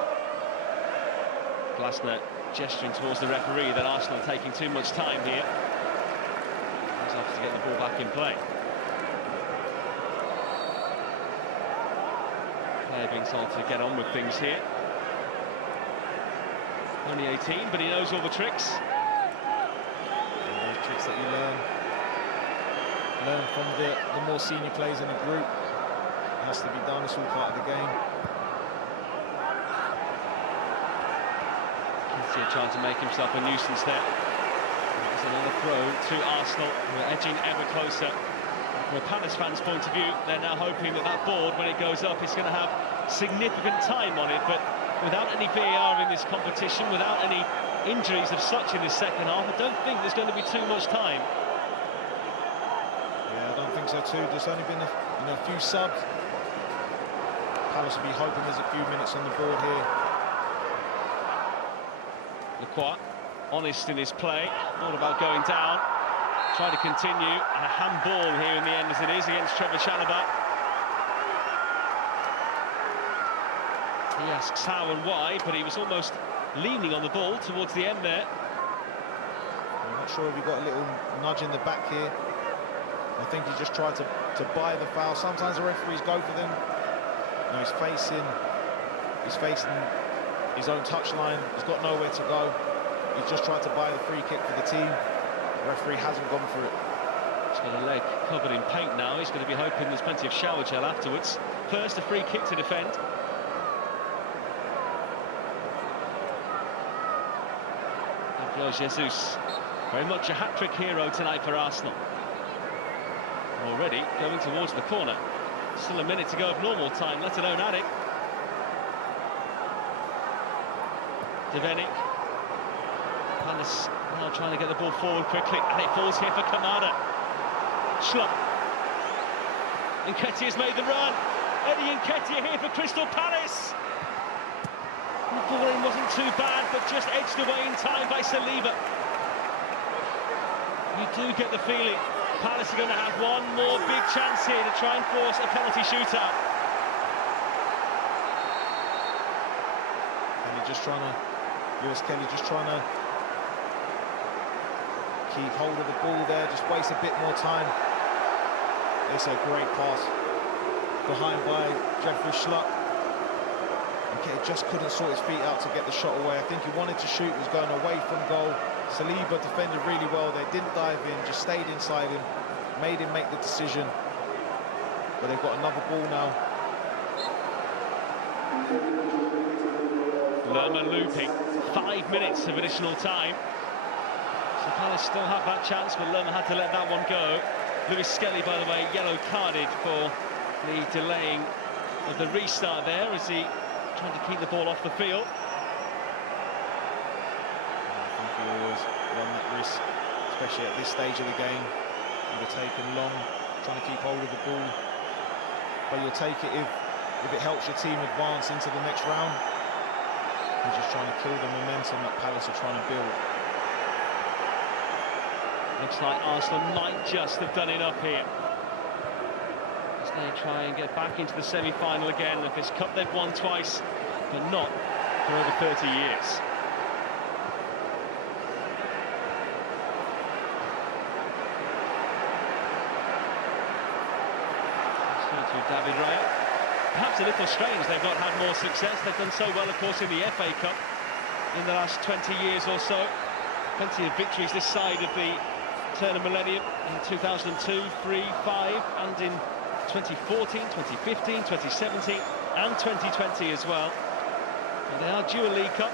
Glasner gesturing towards the referee that Arsenal are taking too much time here. He's off to get the ball back in play. Player being told to get on with things here. Only 18, but he knows all the tricks. Those tricks that you learn from the more senior players in the group. It has to be done, it's all part of the game. Trying to make himself a nuisance there. It's another throw to Arsenal, who are edging ever closer. From a Palace fan's point of view, they're now hoping that that board, when it goes up, is going to have significant time on it. But without any VAR in this competition, without any injuries of such in this second half, I don't think there's going to be too much time. Yeah, I don't think so too. There's only been a few subs. Palace will be hoping there's a few minutes on the board here. Lacroix, honest in his play, all about going down, try to continue, and a handball here in the end as it is against Trevor Chalobah. He asks how and why, but he was almost leaning on the ball towards the end there. I'm not sure if he got a little nudge in the back here. I think he just tried to buy the foul. Sometimes the referees go for them. You know, he's facing his own touchline. He's got nowhere to go. He's just tried to buy the free kick for the team. The referee hasn't gone for it. He's got a leg covered in paint now. He's going to be hoping there's plenty of shower gel afterwards. First, a free kick to defend. Gabriel Jesus, very much a hat-trick hero tonight for Arsenal. Already going towards the corner. Still a minute to go of normal time, let alone adding. Devenic. Palace now trying to get the ball forward quickly, and it falls here for Kamada. Schlupp. Nketiah's made the run. Eddie Nketiah here for Crystal Palace. The ball in wasn't too bad, but just edged away in time by Saliba. You do get the feeling Palace are going to have one more big chance here to try and force a penalty shootout. Lewis Kelly just trying to keep hold of the ball there, just waste a bit more time. It's a great pass behind by Jeffrey Schlupp. Okay, just couldn't sort his feet out to get the shot away. I think he wanted to shoot, was going away from goal. Saliba defended really well. They didn't dive in, just stayed inside him, made him make the decision. But they've got another ball now. Lerma looping, 5 minutes of additional time. So Palace still have that chance, but Lerma had to let that one go. Lewis Skelly, by the way, yellow carded for the delaying of the restart there as he trying to keep the ball off the field. I think he always run that risk, especially at this stage of the game. Would have taken long, trying to keep hold of the ball. But you'll take it if it helps your team advance into the next round. He's just trying to kill the momentum that Palace are trying to build. Looks like Arsenal might just have done enough here as they try and get back into the semi-final again of this cup they've won twice, but not for over 30 years. To David Raya. Perhaps a little strange they've not had more success. They've done so well, of course, in the FA Cup in the last 20 years or so. Plenty of victories this side of the turn of millennium in 2002, 3, 5, and in 2014, 2015, 2017, and 2020 as well. And they are due a League Cup.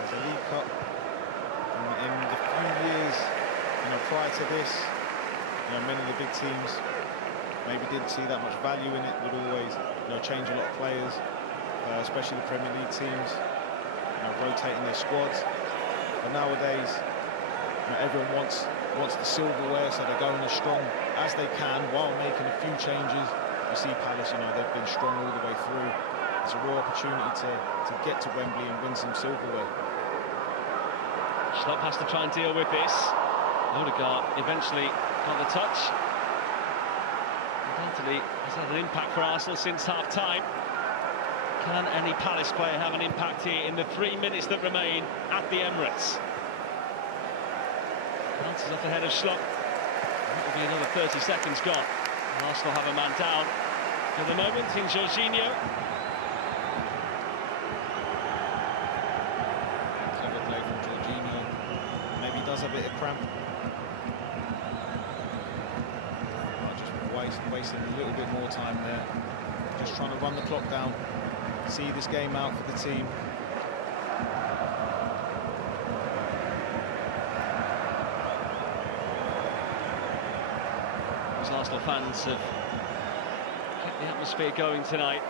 There's a League Cup in the few years, prior to this. Many of the big teams maybe didn't see that much value in it, would always change a lot of players, especially the Premier League teams, rotating their squads. But nowadays, everyone wants the silverware, so they're going as strong as they can while making a few changes. You see Palace, they've been strong all the way through. It's a real opportunity to get to Wembley and win some silverware. Schlupp has to try and deal with this. Odegaard eventually got the touch. Undoubtedly has had an impact for Arsenal since half-time. Can any Palace player have an impact here in the 3 minutes that remain at the Emirates? Bounces off the head of Schlupp. That will be another 30 seconds gone. And Arsenal have a man down for the moment in Jorginho. Clever play from Jorginho. Maybe does a bit of cramp. Wasting a little bit more time there. Just trying to run the clock down. See this game out for the team. Those Arsenal fans have kept the atmosphere going tonight.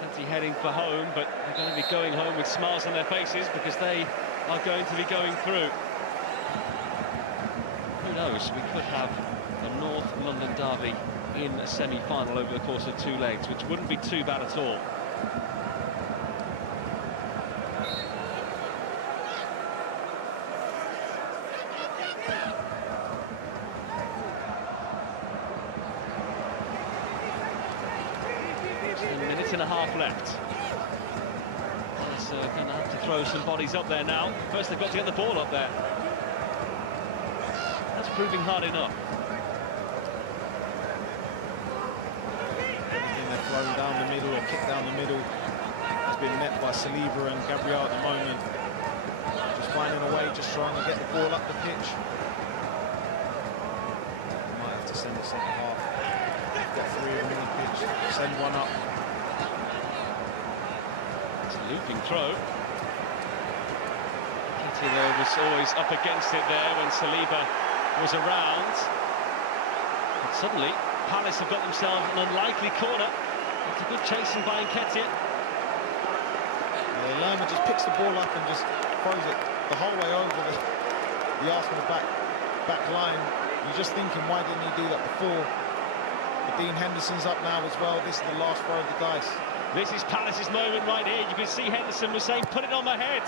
Plenty heading for home, but they're going to be going home with smiles on their faces because they are going to be going through. Who knows, we could have a North London derby in a semi-final over the course of 2 legs, which wouldn't be too bad at all. Just a minute and a half left. They're going to have to throw some bodies up there now. First they've got to get the ball up there. That's proving hard enough. Throw down the middle or kick down the middle has been met by Saliba and Gabriel at the moment. Just finding a way, just trying to get the ball up the pitch. Might have to send the second half. Got 3 of them in the pitch. Send one up. It's a looping throw. Ketty was always up against it there when Saliba was around. But suddenly, Palace have got themselves an unlikely corner. It's a good chasing by Nketiah. Lerma just picks the ball up and just throws it the whole way over the Arsenal back line. You're just thinking, why didn't he do that before? But Dean Henderson's up now as well. This is the last throw of the dice. This is Palace's moment right here. You can see Henderson was saying, put it on my head.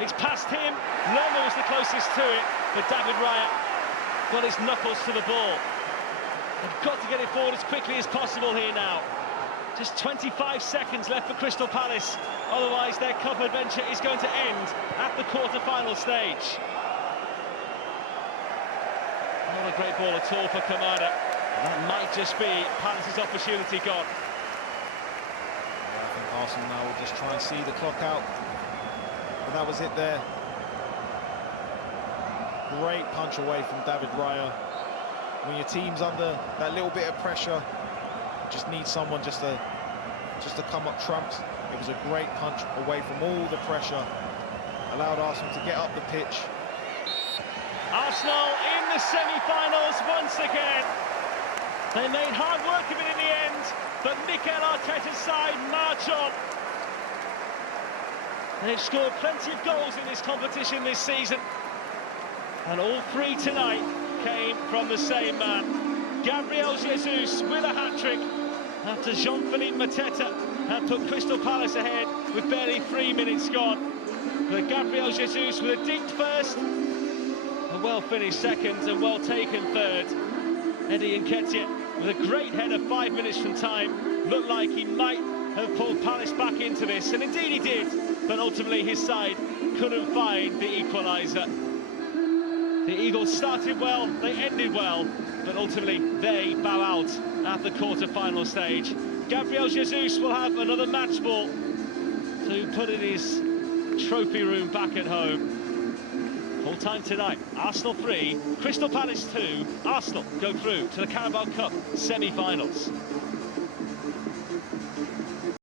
It's past him. Lerma was the closest to it, but David Raya got his knuckles to the ball. They've got to get it forward as quickly as possible here now. Just 25 seconds left for Crystal Palace. Otherwise, their cup adventure is going to end at the quarter-final stage. Not a great ball at all for Kamada. That might just be Palace's opportunity gone. I think Arsenal now will just try and see the clock out. But that was it there. Great punch away from David Raya. When your team's under that little bit of pressure, you just need someone just to come up trumps. It was a great punch away from all the pressure. Allowed Arsenal to get up the pitch. Arsenal in the semi-finals once again. They made hard work of it in the end, but Mikel Arteta's side march on. They've scored plenty of goals in this competition this season, and all three tonight came from the same man. Gabriel Jesus with a hat-trick after Jean-Philippe Mateta had put Crystal Palace ahead with barely 3 minutes gone. But Gabriel Jesus with a deep first, a well-finished second and well-taken third. Eddie Nketiah with a great header 5 minutes from time. Looked like he might have pulled Palace back into this, and indeed he did, but ultimately his side couldn't find the equaliser. The Eagles started well, they ended well, but ultimately they bow out at the quarter-final stage. Gabriel Jesus will have another match ball to put in his trophy room back at home. Full time tonight, Arsenal 3, Crystal Palace 2. Arsenal go through to the Carabao Cup semi-finals.